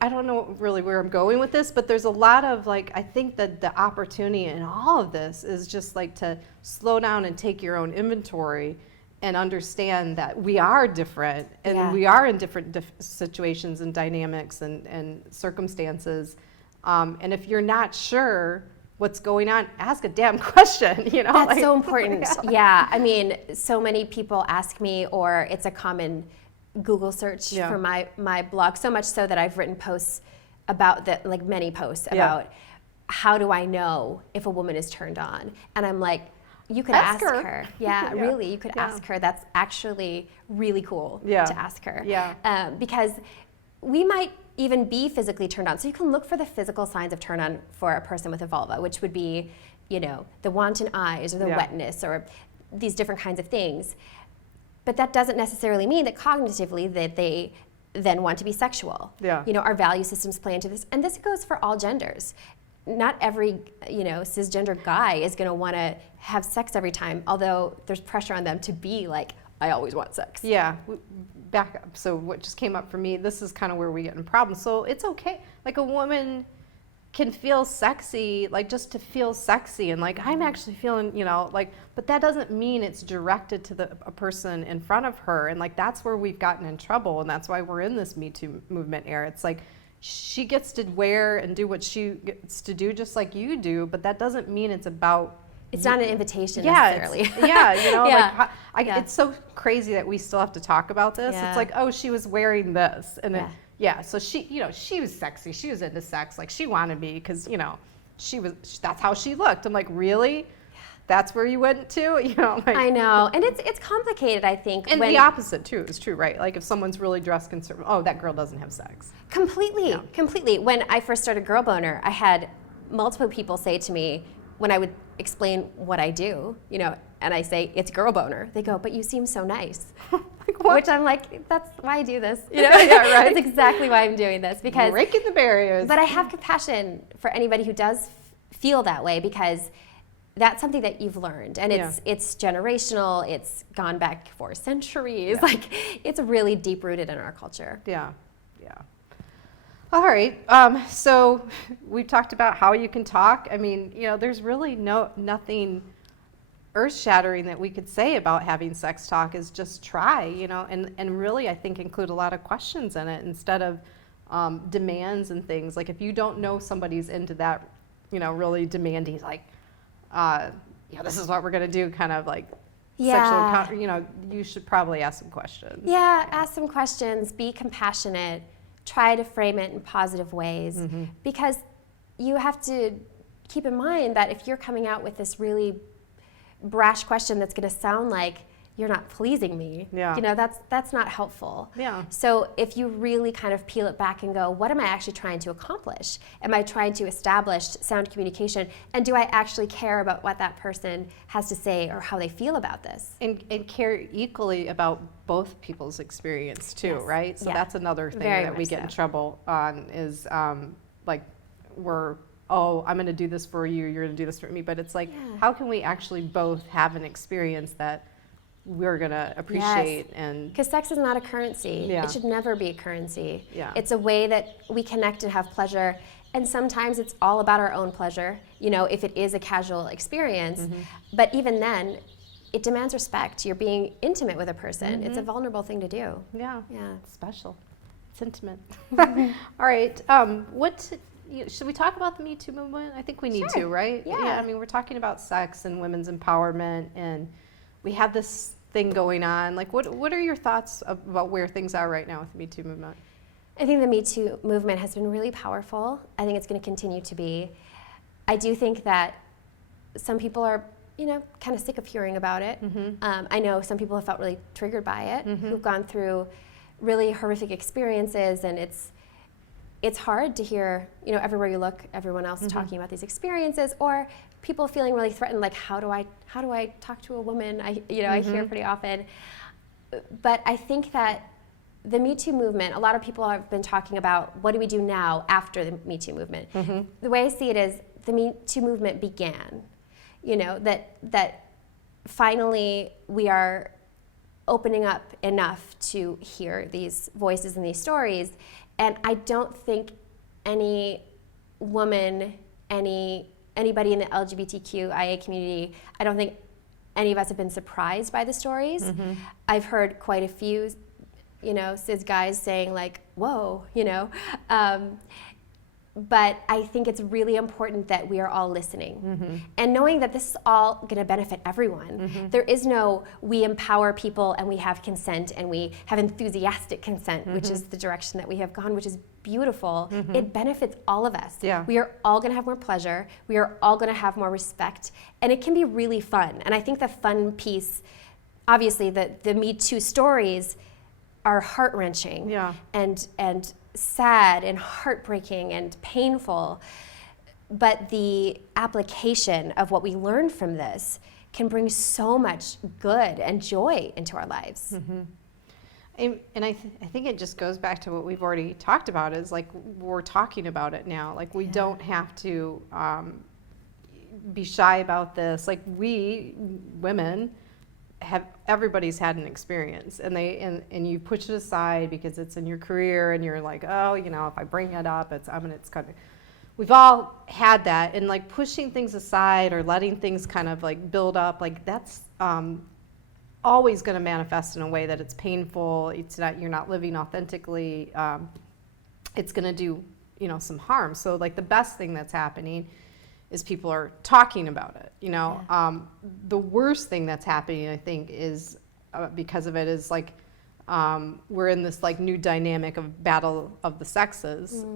I don't know really where I'm going with this, but there's a lot of like, I think that the opportunity in all of this is just like to slow down and take your own inventory and understand that we are different, and we are in different situations and dynamics and circumstances. And if you're not sure what's going on, ask a damn question, you know? That's so important. Yeah. I mean, so many people ask me, or it's a common Google search for my blog, so much so that I've written posts about that, like many posts about how do I know if a woman is turned on? And I'm like, you could ask her. Yeah, really, you could ask her. That's actually really cool to ask her. Yeah. Because we might even be physically turned on. So you can look for the physical signs of turn on for a person with a vulva, which would be, you know, the wanton eyes or the wetness or these different kinds of things. But that doesn't necessarily mean that cognitively that they then want to be sexual. Yeah. You know, our value systems play into this. And this goes for all genders. Not every, you know, cisgender guy is going to want to have sex every time, although there's pressure on them to be like, I always want sex. Yeah. Back up. So what just came up for me, this is kind of where we get in problems. So it's okay. Like, a woman can feel sexy, like just to feel sexy, and like, I'm actually feeling, you know, like, but that doesn't mean it's directed to a person in front of her. And like, that's where we've gotten in trouble. And that's why we're in this Me Too movement era. It's like, she gets to wear and do what she gets to do just like you do, but that doesn't mean it's about it's not an invitation necessarily. You know, like it's so crazy that we still have to talk about this. It's like, oh, she was wearing this, and so she, you know, she was sexy, she was into sex, like she wanted me because, you know, that's how she looked. I'm like, really? That's where you went to, you know? Like, I know, and it's complicated, I think. And the opposite too is true, right? Like, if someone's really dressed conservative, oh, that girl doesn't have sex. Completely. When I first started Girl Boner, I had multiple people say to me, when I would explain what I do, you know, and I say, it's Girl Boner, they go, but you seem so nice. Like, which I'm like, that's why I do this. You know? Right. That's exactly why I'm doing this, because breaking the barriers. But I have compassion for anybody who does feel that way, because that's something that you've learned, and it's generational. It's gone back for centuries. Like, it's really deep rooted in our culture. Yeah. All right. So we've talked about how you can talk. I mean, you know, there's really nothing earth-shattering that we could say about having sex talk. Is just try, you know, and really, I think, include a lot of questions in it instead of demands and things. Like, if you don't know somebody's into that, you know, really demanding, like, this is what we're going to do, kind of like sexual encounter, you know, you should probably ask some questions. Ask some questions, be compassionate, try to frame it in positive ways, because you have to keep in mind that if you're coming out with this really brash question that's going to sound like you're not pleasing me, you know, that's not helpful. So if you really kind of peel it back and go, what am I actually trying to accomplish? Am I trying to establish sound communication? And do I actually care about what that person has to say or how they feel about this? And care equally about both people's experience too, right? So that's another thing that we get in trouble on is like, I'm going to do this for you, you're going to do this for me. But it's like, how can we actually both have an experience that we're going to appreciate? And because sex is not a currency. It should never be a currency. It's a way that we connect and have pleasure, and sometimes it's all about our own pleasure, you know, if it is a casual experience. But even then, it demands respect. You're being intimate with a person. It's a vulnerable thing to do. It's special. It's intimate. All right. Should we talk about the Me Too movement? I think we need to, right? I mean, we're talking about sex and women's empowerment, and we have this thing going on. Like, what are your thoughts about where things are right now with the Me Too movement? I think the Me Too movement has been really powerful. I think it's going to continue to be. I do think that some people are, you know, kind of sick of hearing about it. I know some people have felt really triggered by it, who've gone through really horrific experiences, and it's hard to hear, everywhere you look, everyone else talking about these experiences, or people feeling really threatened, like how do I talk to a woman? I hear pretty often. But I think that the Me Too movement, a lot of people have been talking about what do we do now after the Me Too movement. The way I see it is the Me Too movement began, that finally we are opening up enough to hear these voices and these stories. And I don't think any woman, anybody in the LGBTQIA community, I don't think any of us have been surprised by the stories. I've heard quite a few, cis guys saying like, whoa, but I think it's really important that we are all listening and knowing that this is all going to benefit everyone. There is no, we empower people and we have consent and we have enthusiastic consent, which is the direction that we have gone, which is beautiful. It benefits all of us. Yeah. We are all going to have more pleasure. We are all going to have more respect, and it can be really fun. And I think the fun piece, obviously the Me Too stories are heart-wrenching and sad and heartbreaking and painful, but the application of what we learn from this can bring so much good and joy into our lives. And I think it just goes back to what we've already talked about, is like we're talking about it now. Like we don't have to be shy about this. Like we women everybody's had an experience, and you push it aside because it's in your career and you're like, oh, if I bring it up, it's kind of, we've all had that, and like pushing things aside or letting things kind of like build up, like that's always going to manifest in a way that it's painful. It's not, you're not living authentically. It's going to do some harm. So like the best thing that's happening is people are talking about it, The worst thing that's happening, I think, is because of it is like we're in this like new dynamic of battle of the sexes,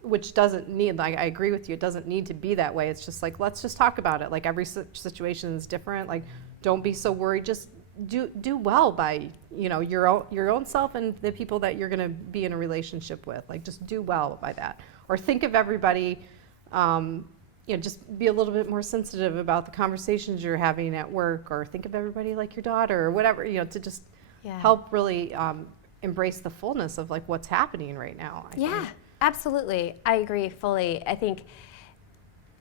which doesn't need, like, I agree with you, it doesn't need to be that way. It's just like, let's just talk about it. Like every situation is different. Like, don't be so worried. Just do well by, your own self and the people that you're going to be in a relationship with. Like, just do well by that. Or think of everybody, just be a little bit more sensitive about the conversations you're having at work, or think of everybody like your daughter or whatever, to just help really embrace the fullness of like what's happening right now. I think. Absolutely. I agree fully. I think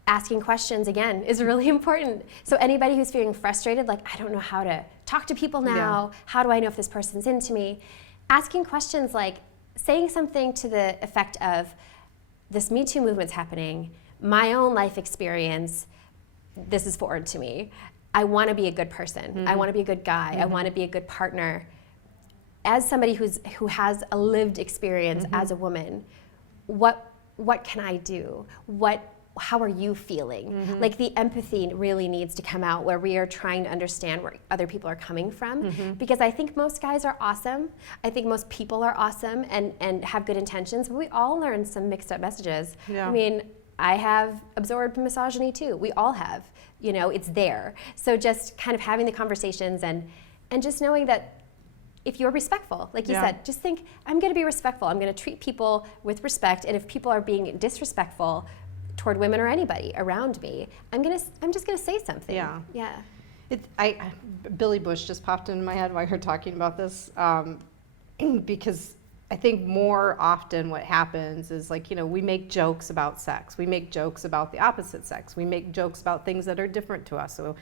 asking questions, again, is really important. So anybody who's feeling frustrated, like, I don't know how to talk to people now, how do I know if this person's into me? Asking questions like saying something to the effect of, this Me Too movement's happening, my own life experience, this is foreign to me. I want to be a good person. I want to be a good guy. I want to be a good partner. As somebody who has a lived experience as a woman, what can I do? How are you feeling? Like the empathy really needs to come out, where we are trying to understand where other people are coming from. Because I think most guys are awesome. I think most people are awesome and have good intentions. But we all learn some mixed up messages. I mean, I have absorbed misogyny too. We all have. It's there. So just kind of having the conversations and just knowing that if you're respectful, like you said, just think, I'm going to be respectful. I'm going to treat people with respect. And if people are being disrespectful toward women or anybody around me, I'm just going to say something. Billy Bush just popped into my head while you're talking about this, because I think more often what happens is like, we make jokes about sex. We make jokes about the opposite sex. We make jokes about things that are different to us. So,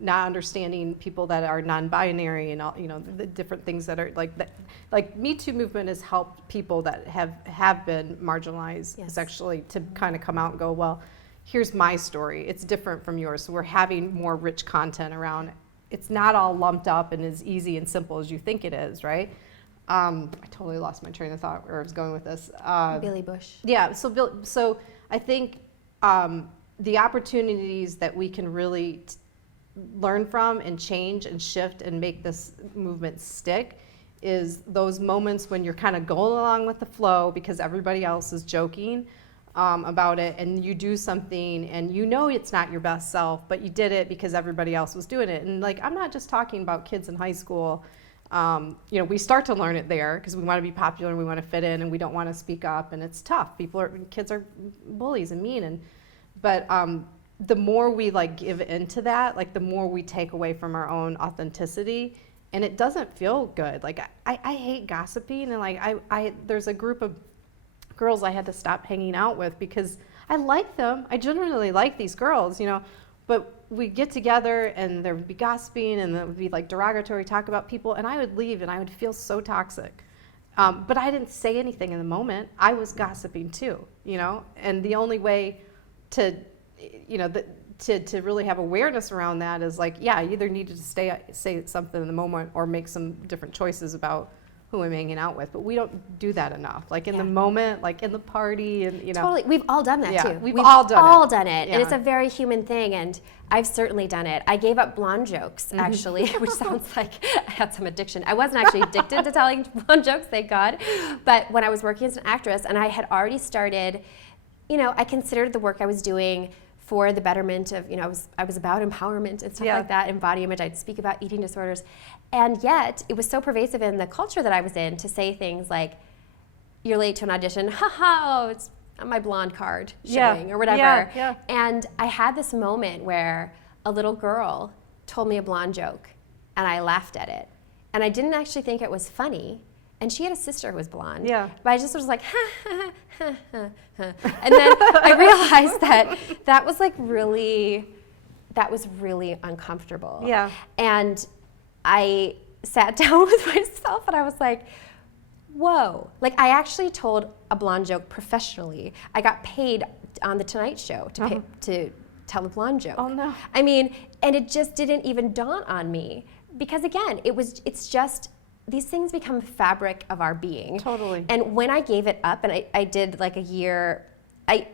not understanding people that are non-binary and all, the different things that are like that. Like Me Too movement has helped people that have been marginalized sexually to kind of come out and go, well, here's my story. It's different from yours. So we're having more rich content around. It's not all lumped up and as easy and simple as you think it is, right? I totally lost my train of thought where I was going with this. Billy Bush. Yeah, so I think the opportunities that we can really learn from and change and shift and make this movement stick is those moments when you're kind of going along with the flow because everybody else is joking about it, and you do something and it's not your best self, but you did it because everybody else was doing it. And like, I'm not just talking about kids in high school. We start to learn it there because we want to be popular and we want to fit in and we don't want to speak up, and it's tough. Kids are bullies and mean, but the more we like give into that, like the more we take away from our own authenticity, and it doesn't feel good. Like I hate gossiping, and like there's a group of girls I had to stop hanging out with because I like them. I genuinely like these girls, but we get together and there would be gossiping and there would be like derogatory talk about people, and I would leave and I would feel so toxic. But I didn't say anything in the moment. I was gossiping too, and the only way to really have awareness around that is like, I either needed to say something in the moment or make some different choices about who I'm hanging out with, but we don't do that enough. Like in the moment, like in the party, and Totally, we've all done that too. We've all done it, and it's a very human thing. And I've certainly done it. I gave up blonde jokes actually, which sounds like I had some addiction. I wasn't actually addicted to telling blonde jokes, thank God. But when I was working as an actress, and I had already started, I considered the work I was doing for the betterment of, I was about empowerment and stuff like that, and body image. I'd speak about eating disorders. And yet, it was so pervasive in the culture that I was in to say things like, you're late to an audition, it's my blonde card showing, or whatever. And I had this moment where a little girl told me a blonde joke, and I laughed at it. And I didn't actually think it was funny. And she had a sister who was blonde. But I just was like, ha, ha, ha, ha, ha. And then I realized that was really uncomfortable. And I sat down with myself and I was like, whoa. Like, I actually told a blonde joke professionally. I got paid on The Tonight Show to tell a blonde joke. Oh no. I mean, and it just didn't even dawn on me. Because again, it's just, these things become fabric of our being. Totally. And when I gave it up, and I did like a year, I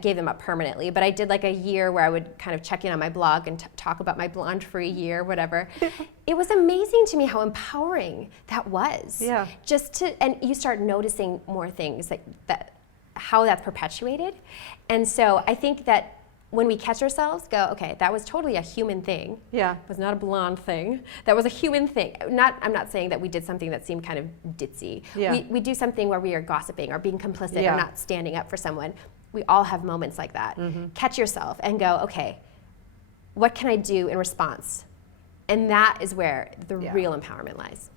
gave them up permanently, but I did like a year where I would kind of check in on my blog and talk about my blonde-free year, whatever. It was amazing to me how empowering that was. And you start noticing more things that how that's perpetuated. And so I think that when we catch ourselves, go, okay, that was totally a human thing. It was not a blonde thing. That was a human thing. I'm not saying that we did something that seemed kind of ditzy. We do something where we are gossiping or being complicit or not standing up for someone. We all have moments like that. Catch yourself and go, okay, what can I do in response? And that is where the real empowerment lies.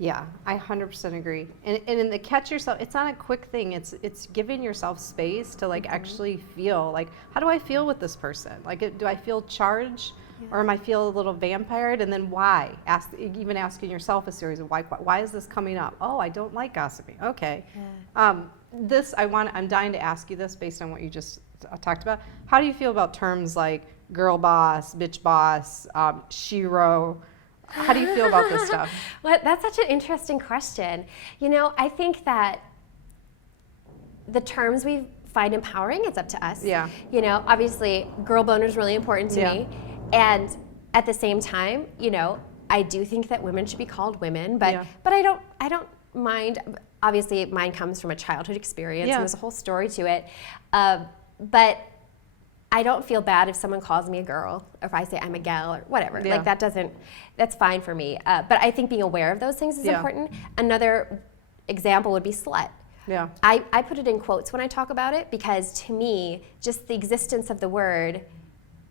I 100% agree. And in the catch yourself, it's not a quick thing. It's giving yourself space to like actually feel like, how do I feel with this person? Like, do I feel charged, or am I feel a little vampired? And then why? Even asking yourself a series of why is this coming up? Oh, I don't like gossiping. Okay. I'm dying to ask you this based on what you just talked about. How do you feel about terms like girl boss, bitch boss, shero? How do you feel about this stuff? Well, that's such an interesting question. I think that the terms we find empowering, it's up to us. Obviously, girl boner is really important to me. And at the same time, I do think that women should be called women, but I don't mind. Obviously, mine comes from a childhood experience, and there's a whole story to it. But I don't feel bad if someone calls me a girl, or if I say I'm a gal or whatever. Like that's fine for me. But I think being aware of those things is important. Another example would be slut. I put it in quotes when I talk about it because to me, just the existence of the word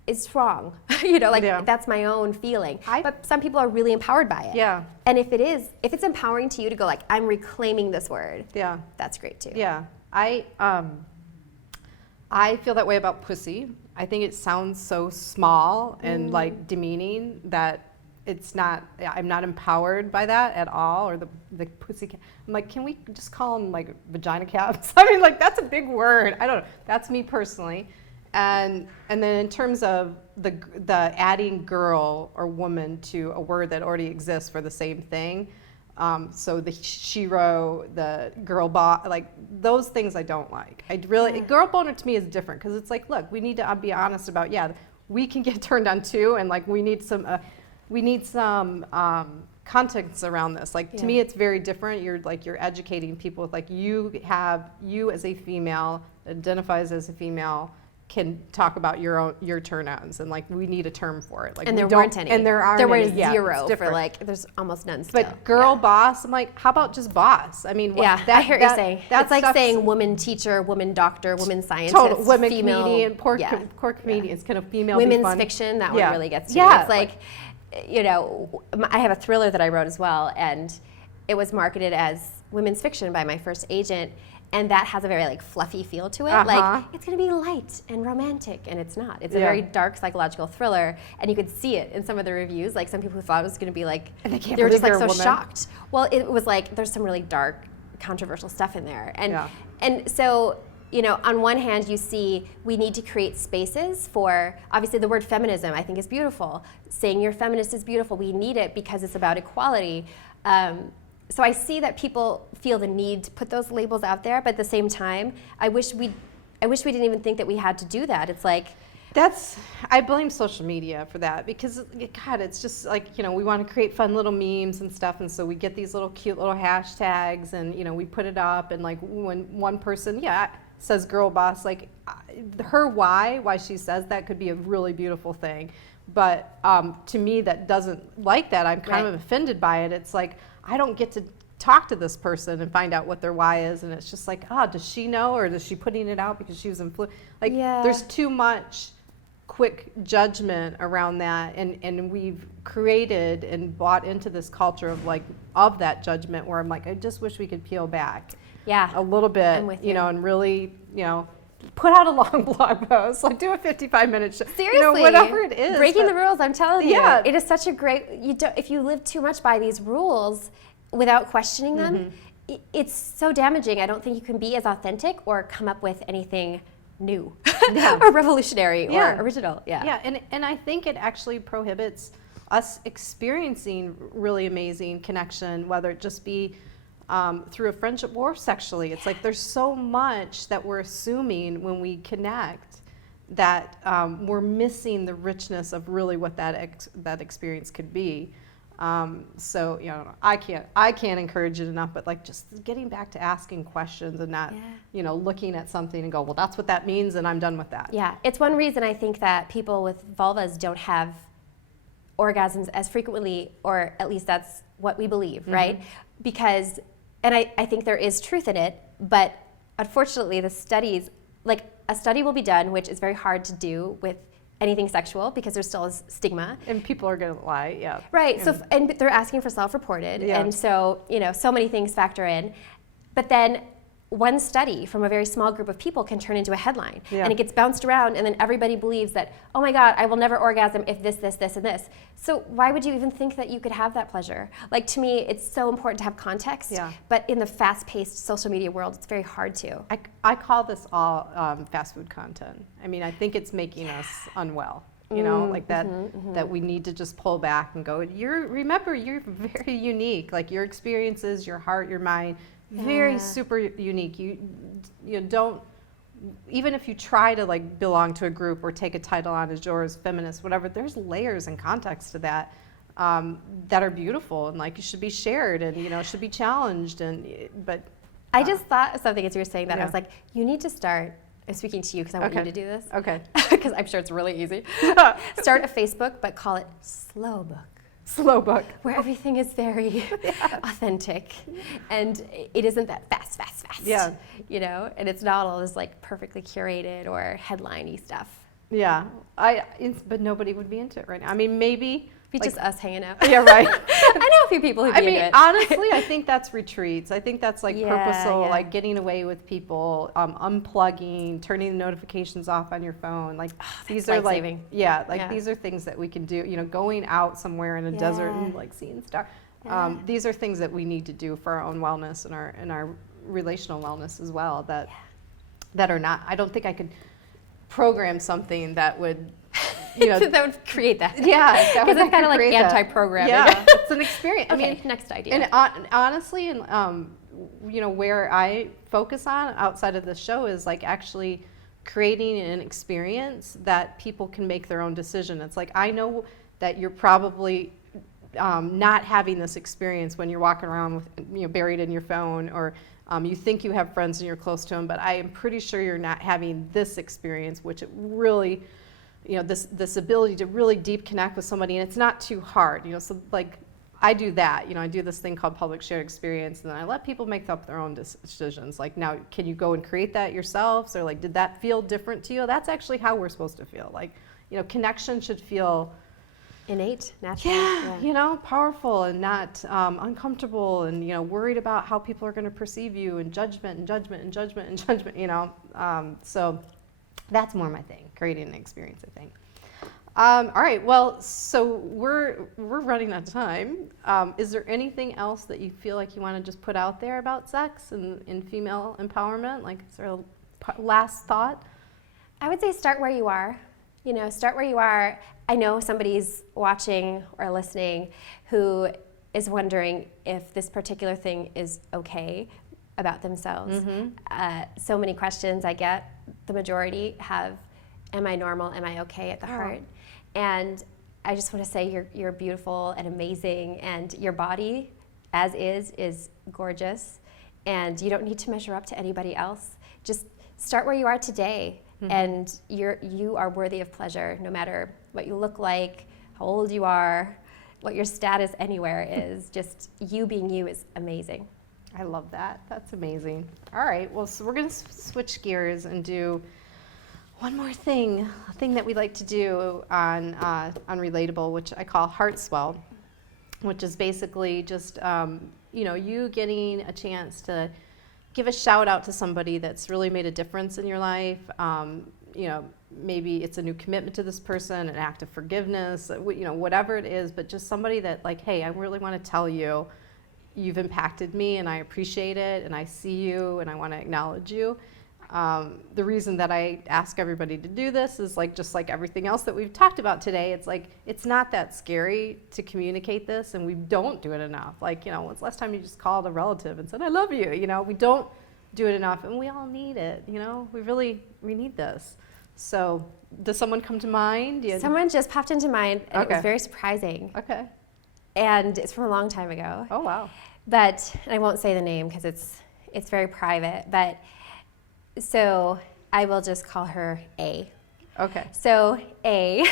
is wrong. That's my own feeling. But some people are really empowered by it. And if it's empowering to you to go like, I'm reclaiming this word, that's great too. I feel that way about pussy. I think it sounds so small and like demeaning that I'm not empowered by that at all, or the pussy cat. I'm like, can we just call them like vagina cats? I mean, like, that's a big word. I don't know. That's me personally. And then in terms of the adding girl or woman to a word that already exists for the same thing, so the shero, the girl boss, like those things I don't like. Girl boner to me is different because it's like, look, we need to be honest about, we can get turned on too, and like we need some context around this. Like to me, it's very different. You're educating people with like you as a female identifies as a female can talk about your turn-ons, and like we need a term for it. Like, And we there don't- weren't any. And there aren't There were any. Yeah, zero it's for different. like, there's almost none still. But girl boss, I'm like, how about just boss? I mean, Yeah, I hear what you're saying. That's like stuff's saying woman teacher, woman doctor, woman scientist, total women female, comedian, poor yeah. comedians, kind of female. Women's be fun. fiction, that Yeah. one really gets to Yeah, me. It's like, you know, I have a thriller that I wrote as well, and it was marketed as women's fiction by my first agent, and that has a very like fluffy feel to it. Like, it's gonna be light and romantic, and it's not. It's a very dark psychological thriller, and you could see it in some of the reviews. Like, some people who thought it was gonna be like, And they were just like so shocked. Well, it was like, there's some really dark, controversial stuff in there. And so, you know, on one hand, you see we need to create spaces for, obviously the word feminism I think is beautiful. Saying you're feminist is beautiful. We need it because it's about equality. So I see that people feel the need to put those labels out there, but at the same time, I wish we didn't even think that we had to do that. It's like, I blame social media for that, because God, it's just like, you know, we want to create fun little memes and stuff, and so we get these little cute little hashtags, and you know, we put it up, and like when one person says girl boss, like her why she says that could be a really beautiful thing, but to me that doesn't like that. I'm kind of offended by it. It's like, I don't get to talk to this person and find out what their why is, and it's just like, does she know, or is she putting it out because she was influenced? Like, there's too much quick judgment around that, and we've created and bought into this culture of that judgment, where I'm like, I just wish we could peel back a little bit, I'm with you. know, and really, you know, put out a long blog post, like do a 55-minute show. Seriously, you know, whatever it is. Breaking the rules, I'm telling you. Yeah. It is such a great, if you live too much by these rules without questioning them, it's so damaging. I don't think you can be as authentic or come up with anything new or revolutionary or original. Yeah, and I think it actually prohibits us experiencing really amazing connection, whether it just be through a friendship or sexually. It's like there's so much that we're assuming when we connect that we're missing the richness of really what that experience could be. So, you know, I can't encourage it enough, but like just getting back to asking questions and not, you know, looking at something and go, well, that's what that means, and I'm done with that. Yeah, it's one reason I think that people with vulvas don't have orgasms as frequently, or at least that's what we believe, right? Because, and I think there is truth in it, but unfortunately the studies, like a study will be done, which is very hard to do with anything sexual because there's still a stigma. And people are going to lie, Right, and they're asking for self-reported, and so, you know, so many things factor in. But then one study from a very small group of people can turn into a headline, and it gets bounced around, and then everybody believes that, oh my God, I will never orgasm if this, this, this, and this. So why would you even think that you could have that pleasure? Like, to me, it's so important to have context, but in the fast-paced social media world, it's very hard to. I call this all fast food content. I mean, I think it's making us unwell. You know, like that that we need to just pull back and go, remember, you're very unique. Like, your experiences, your heart, your mind, very super unique. You don't, even if you try to like belong to a group or take a title on as yours, feminist, whatever, there's layers and context to that that are beautiful, and like should be shared, and you know, should be challenged. But I just thought of something as you were saying that. I was like, you need to start, I'm speaking to you because I want you to do this. Okay. Because I'm sure it's really easy. Start a Facebook, but call it Slow Book. Slow book. Where everything is very authentic, and it isn't that fast. Yeah. You know, and it's not all this like perfectly curated or headline-y stuff. Yeah. But nobody would be into it right now. I mean, maybe. Be like, just us hanging out. Yeah, right. I know a few people who be into it. Honestly, I think that's retreats. I think that's like purposeful, like getting away with people, unplugging, turning the notifications off on your phone. Like these are like, these are things that we can do. You know, going out somewhere in a desert and like seeing stars. These are things that we need to do for our own wellness and our relational wellness as well. That are not. I don't think I could program something that would. You know, that would create that. Yeah, because it's kind of like anti-programming. Yeah, it's an experience. Okay, I mean, next idea. And honestly, and you know, where I focus on outside of the show is like actually creating an experience that people can make their own decision. It's like, I know that you're probably not having this experience when you're walking around with, you know, buried in your phone, or You think you have friends and you're close to them, but I am pretty sure you're not having this experience, which it really, this ability to really deep connect with somebody, and it's not too hard, so like I do that, I do this thing called public shared experience, and then I let people make up their own decisions. Like, now, can you go and create that yourselves, or like, did that feel different to you? That's actually how we're supposed to feel. Like, connection should feel innate, natural. Yeah, powerful and not uncomfortable, and worried about how people are going to perceive you, and judgment and judgment and judgment and judgment. So that's more my thing, creating an experience, I think. All right, well, so we're running out of time. Is there anything else that you feel like you want to just put out there about sex and female empowerment? Like, is there a last thought? I would say start where you are. Start where you are. I know somebody's watching or listening who is wondering if this particular thing is okay about themselves. So many questions I get, the majority have, am I normal, am I okay at the heart? And I just want to say you're beautiful and amazing, and your body as is gorgeous, and you don't need to measure up to anybody else. Just start where you are today. And you are worthy of pleasure, no matter what you look like, how old you are, what your status anywhere is. Just you being you is amazing. I love that. That's amazing. All right, well, so we're going to switch gears and do one more thing, a thing that we like to do on Relatable, which I call Heart Swell, which is basically just you getting a chance to give a shout out to somebody that's really made a difference in your life. Maybe it's a new commitment to this person, an act of forgiveness, whatever it is, but just somebody that, like, hey, I really want to tell you, you've impacted me, and I appreciate it, and I see you, and I want to acknowledge you. The reason that I ask everybody to do this is, like, just like everything else that we've talked about today, it's like, it's not that scary to communicate this, and we don't do it enough. Like, when's the last time you just called a relative and said, I love you? We don't do it enough, and we all need it. We need this. So does someone come to mind? Someone just popped into mind, and Okay. it was very surprising. Okay. And it's from a long time ago. Oh, wow. But, and I won't say the name because it's very private, but so I will just call her A. Okay. So A,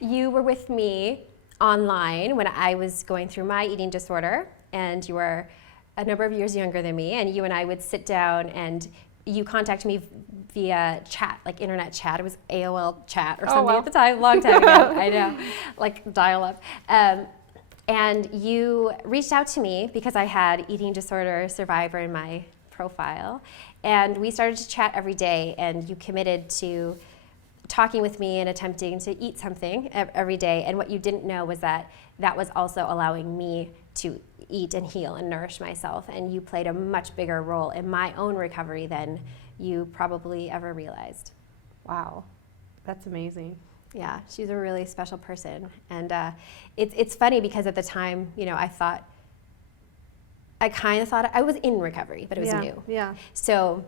you were with me online when I was going through my eating disorder, and you were a number of years younger than me, and you and I would sit down, and you contacted me via chat, like internet chat. It was AOL chat or something at the time, long time ago. I know, like dial up. And you reached out to me because I had eating disorder survivor in my profile, and we started to chat every day, and you committed to talking with me and attempting to eat something every day. And what you didn't know was that that was also allowing me to eat and heal and nourish myself, and you played a much bigger role in my own recovery than you probably ever realized. Wow. That's amazing. Yeah, she's a really special person. And it's funny because at the time, I kind of thought I was in recovery, but it was new. Yeah. So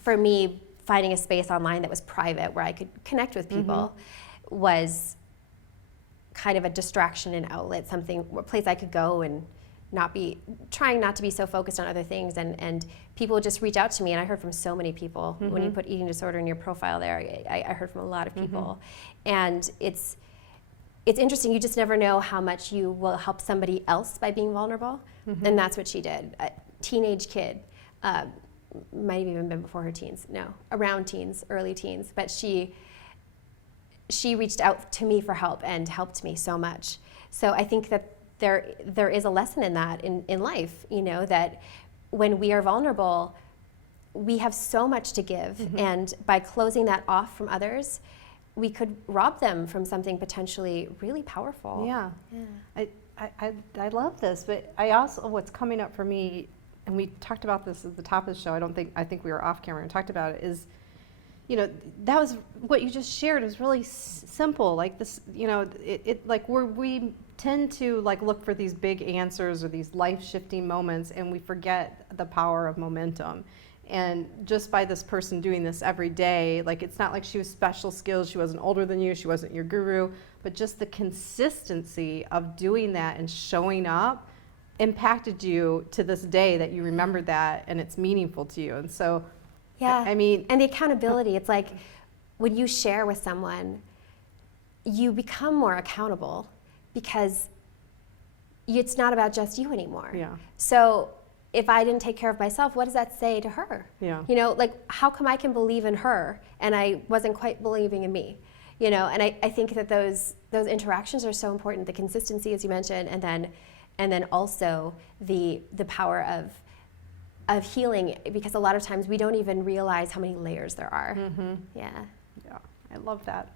for me, finding a space online that was private where I could connect with people was kind of a distraction and outlet, a place I could go and trying not to be so focused on other things, and people would just reach out to me, and I heard from so many people. When you put eating disorder in your profile there, I heard from a lot of people. And it's interesting, you just never know how much you will help somebody else by being vulnerable, and that's what she did. A teenage kid, might have even been before her teens, no, around teens, early teens, but she reached out to me for help and helped me so much. So I think that there is a lesson in that in life, that when we are vulnerable, we have so much to give, and by closing that off from others, we could rob them from something potentially really powerful. Yeah. I love this, but I also, what's coming up for me, and we talked about this at the top of the show, I think we were off camera and talked about it, is, that was what you just shared was really simple. Like this, like we tend to look for these big answers or these life-shifting moments, and we forget the power of momentum. And just by this person doing this every day, it's not like she was special skills, she wasn't older than you, she wasn't your guru, but just the consistency of doing that and showing up impacted you to this day that you remembered that and it's meaningful to you. And so, Yeah. I mean, and the accountability, it's like when you share with someone, you become more accountable because it's not about just you anymore. Yeah. So if I didn't take care of myself, what does that say to her? Yeah. You know, like how come I can believe in her and I wasn't quite believing in me? You know, and I think that those interactions are so important, the consistency as you mentioned, and then also the power of healing, because a lot of times we don't even realize how many layers there are. Mm-hmm. Yeah. Yeah, I love that.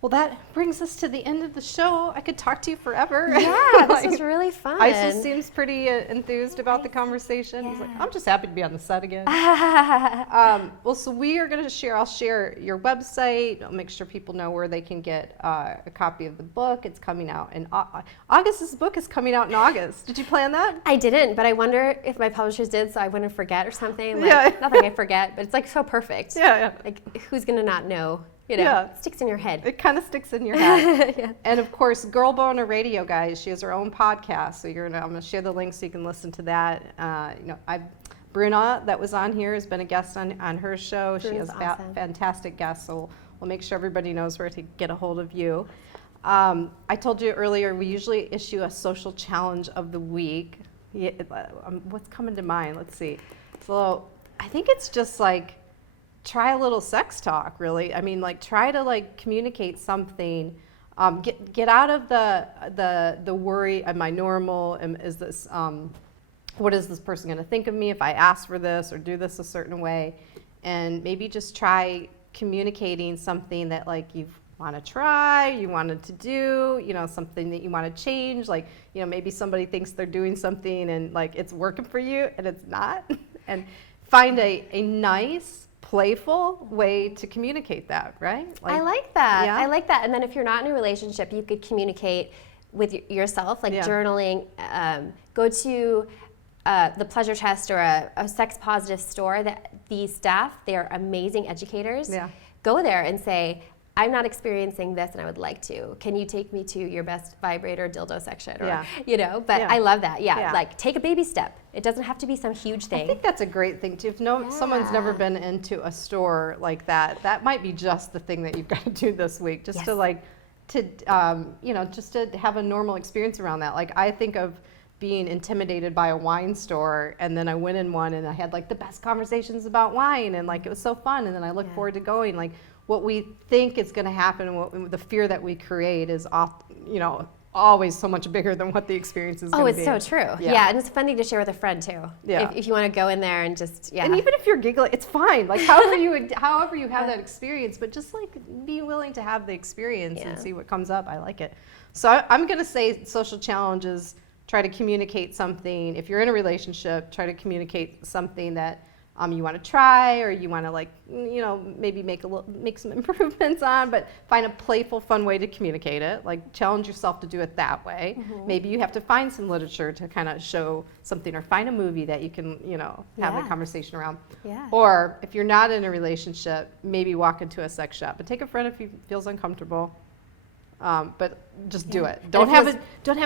Well, that brings us to the end of the show. I could talk to you forever. Yeah, Like, this was really fun. Isis seems pretty enthused about the conversation. He's like, Yeah. I'm just happy to be on the set again. Well, so we are going to share, I'll share your website. I'll make sure people know where they can get a copy of the book. It's coming out in August. This book is coming out in August. Did you plan that? I didn't, but I wonder if my publishers did, so I wouldn't forget or something. Like, Yeah. Nothing I forget, but it's like so perfect. Yeah. Like, who's gonna not know? You know, Yeah. it sticks in your head. It kind of sticks in your head. Yeah. And of course, Girl Boner Radio, guys, she has her own podcast. So I'm going to share the link so you can listen to that. Bruna, that was on here, has been a guest on her show. She has awesome. fantastic guests. So we'll make sure everybody knows where to get a hold of you. I told you earlier, we usually issue a social challenge of the week. Yeah, what's coming to mind? Let's see. So I think it's just like, try a little sex talk, really. I mean, like, try to like communicate something. Get out of the worry. Am I normal? Is this what is this person going to think of me if I ask for this or do this a certain way? And maybe just try communicating something that like you want to try, you wanted to do, you know, something that you want to change. Like, you know, maybe somebody thinks they're doing something and like it's working for you and it's not. And find a nice, playful way to communicate that, right? I like that. Yeah? I like that. And then if you're not in a relationship, you could communicate with yourself, like journaling. Go to the Pleasure Chest or a sex positive store. That the staff, they're amazing educators. Yeah. Go there and say, I'm not experiencing this and I would like to. Can you take me to your best vibrator dildo section? Or, you know, but I love that. Yeah, like take a baby step. It doesn't have to be some huge thing. I think that's a great thing too. If someone's never been into a store like that, that might be just the thing that you've got to do this week, just to like, you know, just to have a normal experience around that. Like I think of being intimidated by a wine store, and then I went in one and I had like the best conversations about wine, and like it was so fun, and then I look forward to going. Like what we think is going to happen, and the fear that we create is you know, always so much bigger than what the experience is going to be. Oh, it's so true. Yeah, and it's a fun thing to share with a friend too. Yeah. If you want to go in there and just, And even if you're giggling, it's fine. Like however you have that experience, but just like be willing to have the experience and see what comes up. I like it. So I'm going to say social challenges, try to communicate something. If you're in a relationship, try to communicate something that you want to try, or you want to like, you know, maybe make some improvements on, but find a playful, fun way to communicate it. Like challenge yourself to do it that way. Mm-hmm. Maybe you have to find some literature to kind of show something, or find a movie that you can, you know, have a conversation around. Yeah. Or if you're not in a relationship, maybe walk into a sex shop and take a friend if he feels uncomfortable. But just do it. Don't have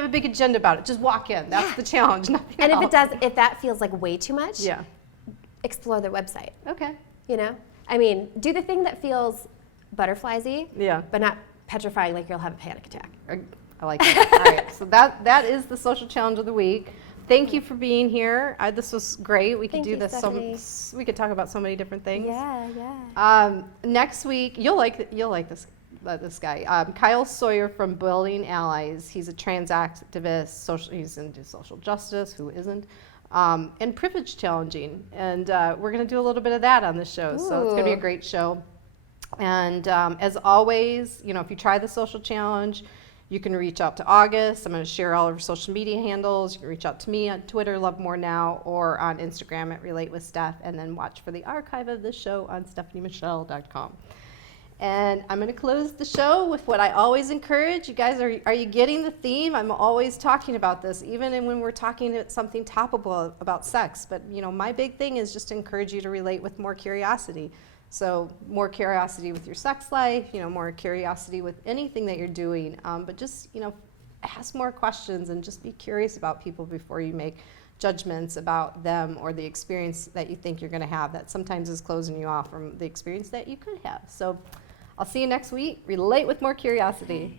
a big agenda about it. Just walk in. That's the challenge. Nothing else. And if that feels like way too much, explore their website. Okay. You know, I mean, do the thing that feels butterfliesy, but not petrifying, like you'll have a panic attack. I like that. All right. So that is the social challenge of the week. Thank you for being here. This was great. We could do this. We could talk about so many different things. Yeah. Next week, you'll like this guy, Kyle Sawyer from Building Allies. He's a trans activist. He's into social justice. Who isn't? And privilege challenging. And we're going to do a little bit of that on this show. Ooh. So it's going to be a great show. And as always, you know, if you try the social challenge, you can reach out to August. I'm going to share all of our social media handles. You can reach out to me on Twitter, Love More Now, or on Instagram at Relate with Steph, and then watch for the archive of this show on StephanieMichele.com. And I'm going to close the show with what I always encourage. You guys, are you getting the theme? I'm always talking about this, even when we're talking about something topical about sex. But, you know, my big thing is just to encourage you to relate with more curiosity. So more curiosity with your sex life, you know, more curiosity with anything that you're doing. But just, you know, ask more questions and just be curious about people before you make judgments about them or the experience that you think you're going to have that sometimes is closing you off from the experience that you could have. So I'll see you next week. Relate with more curiosity.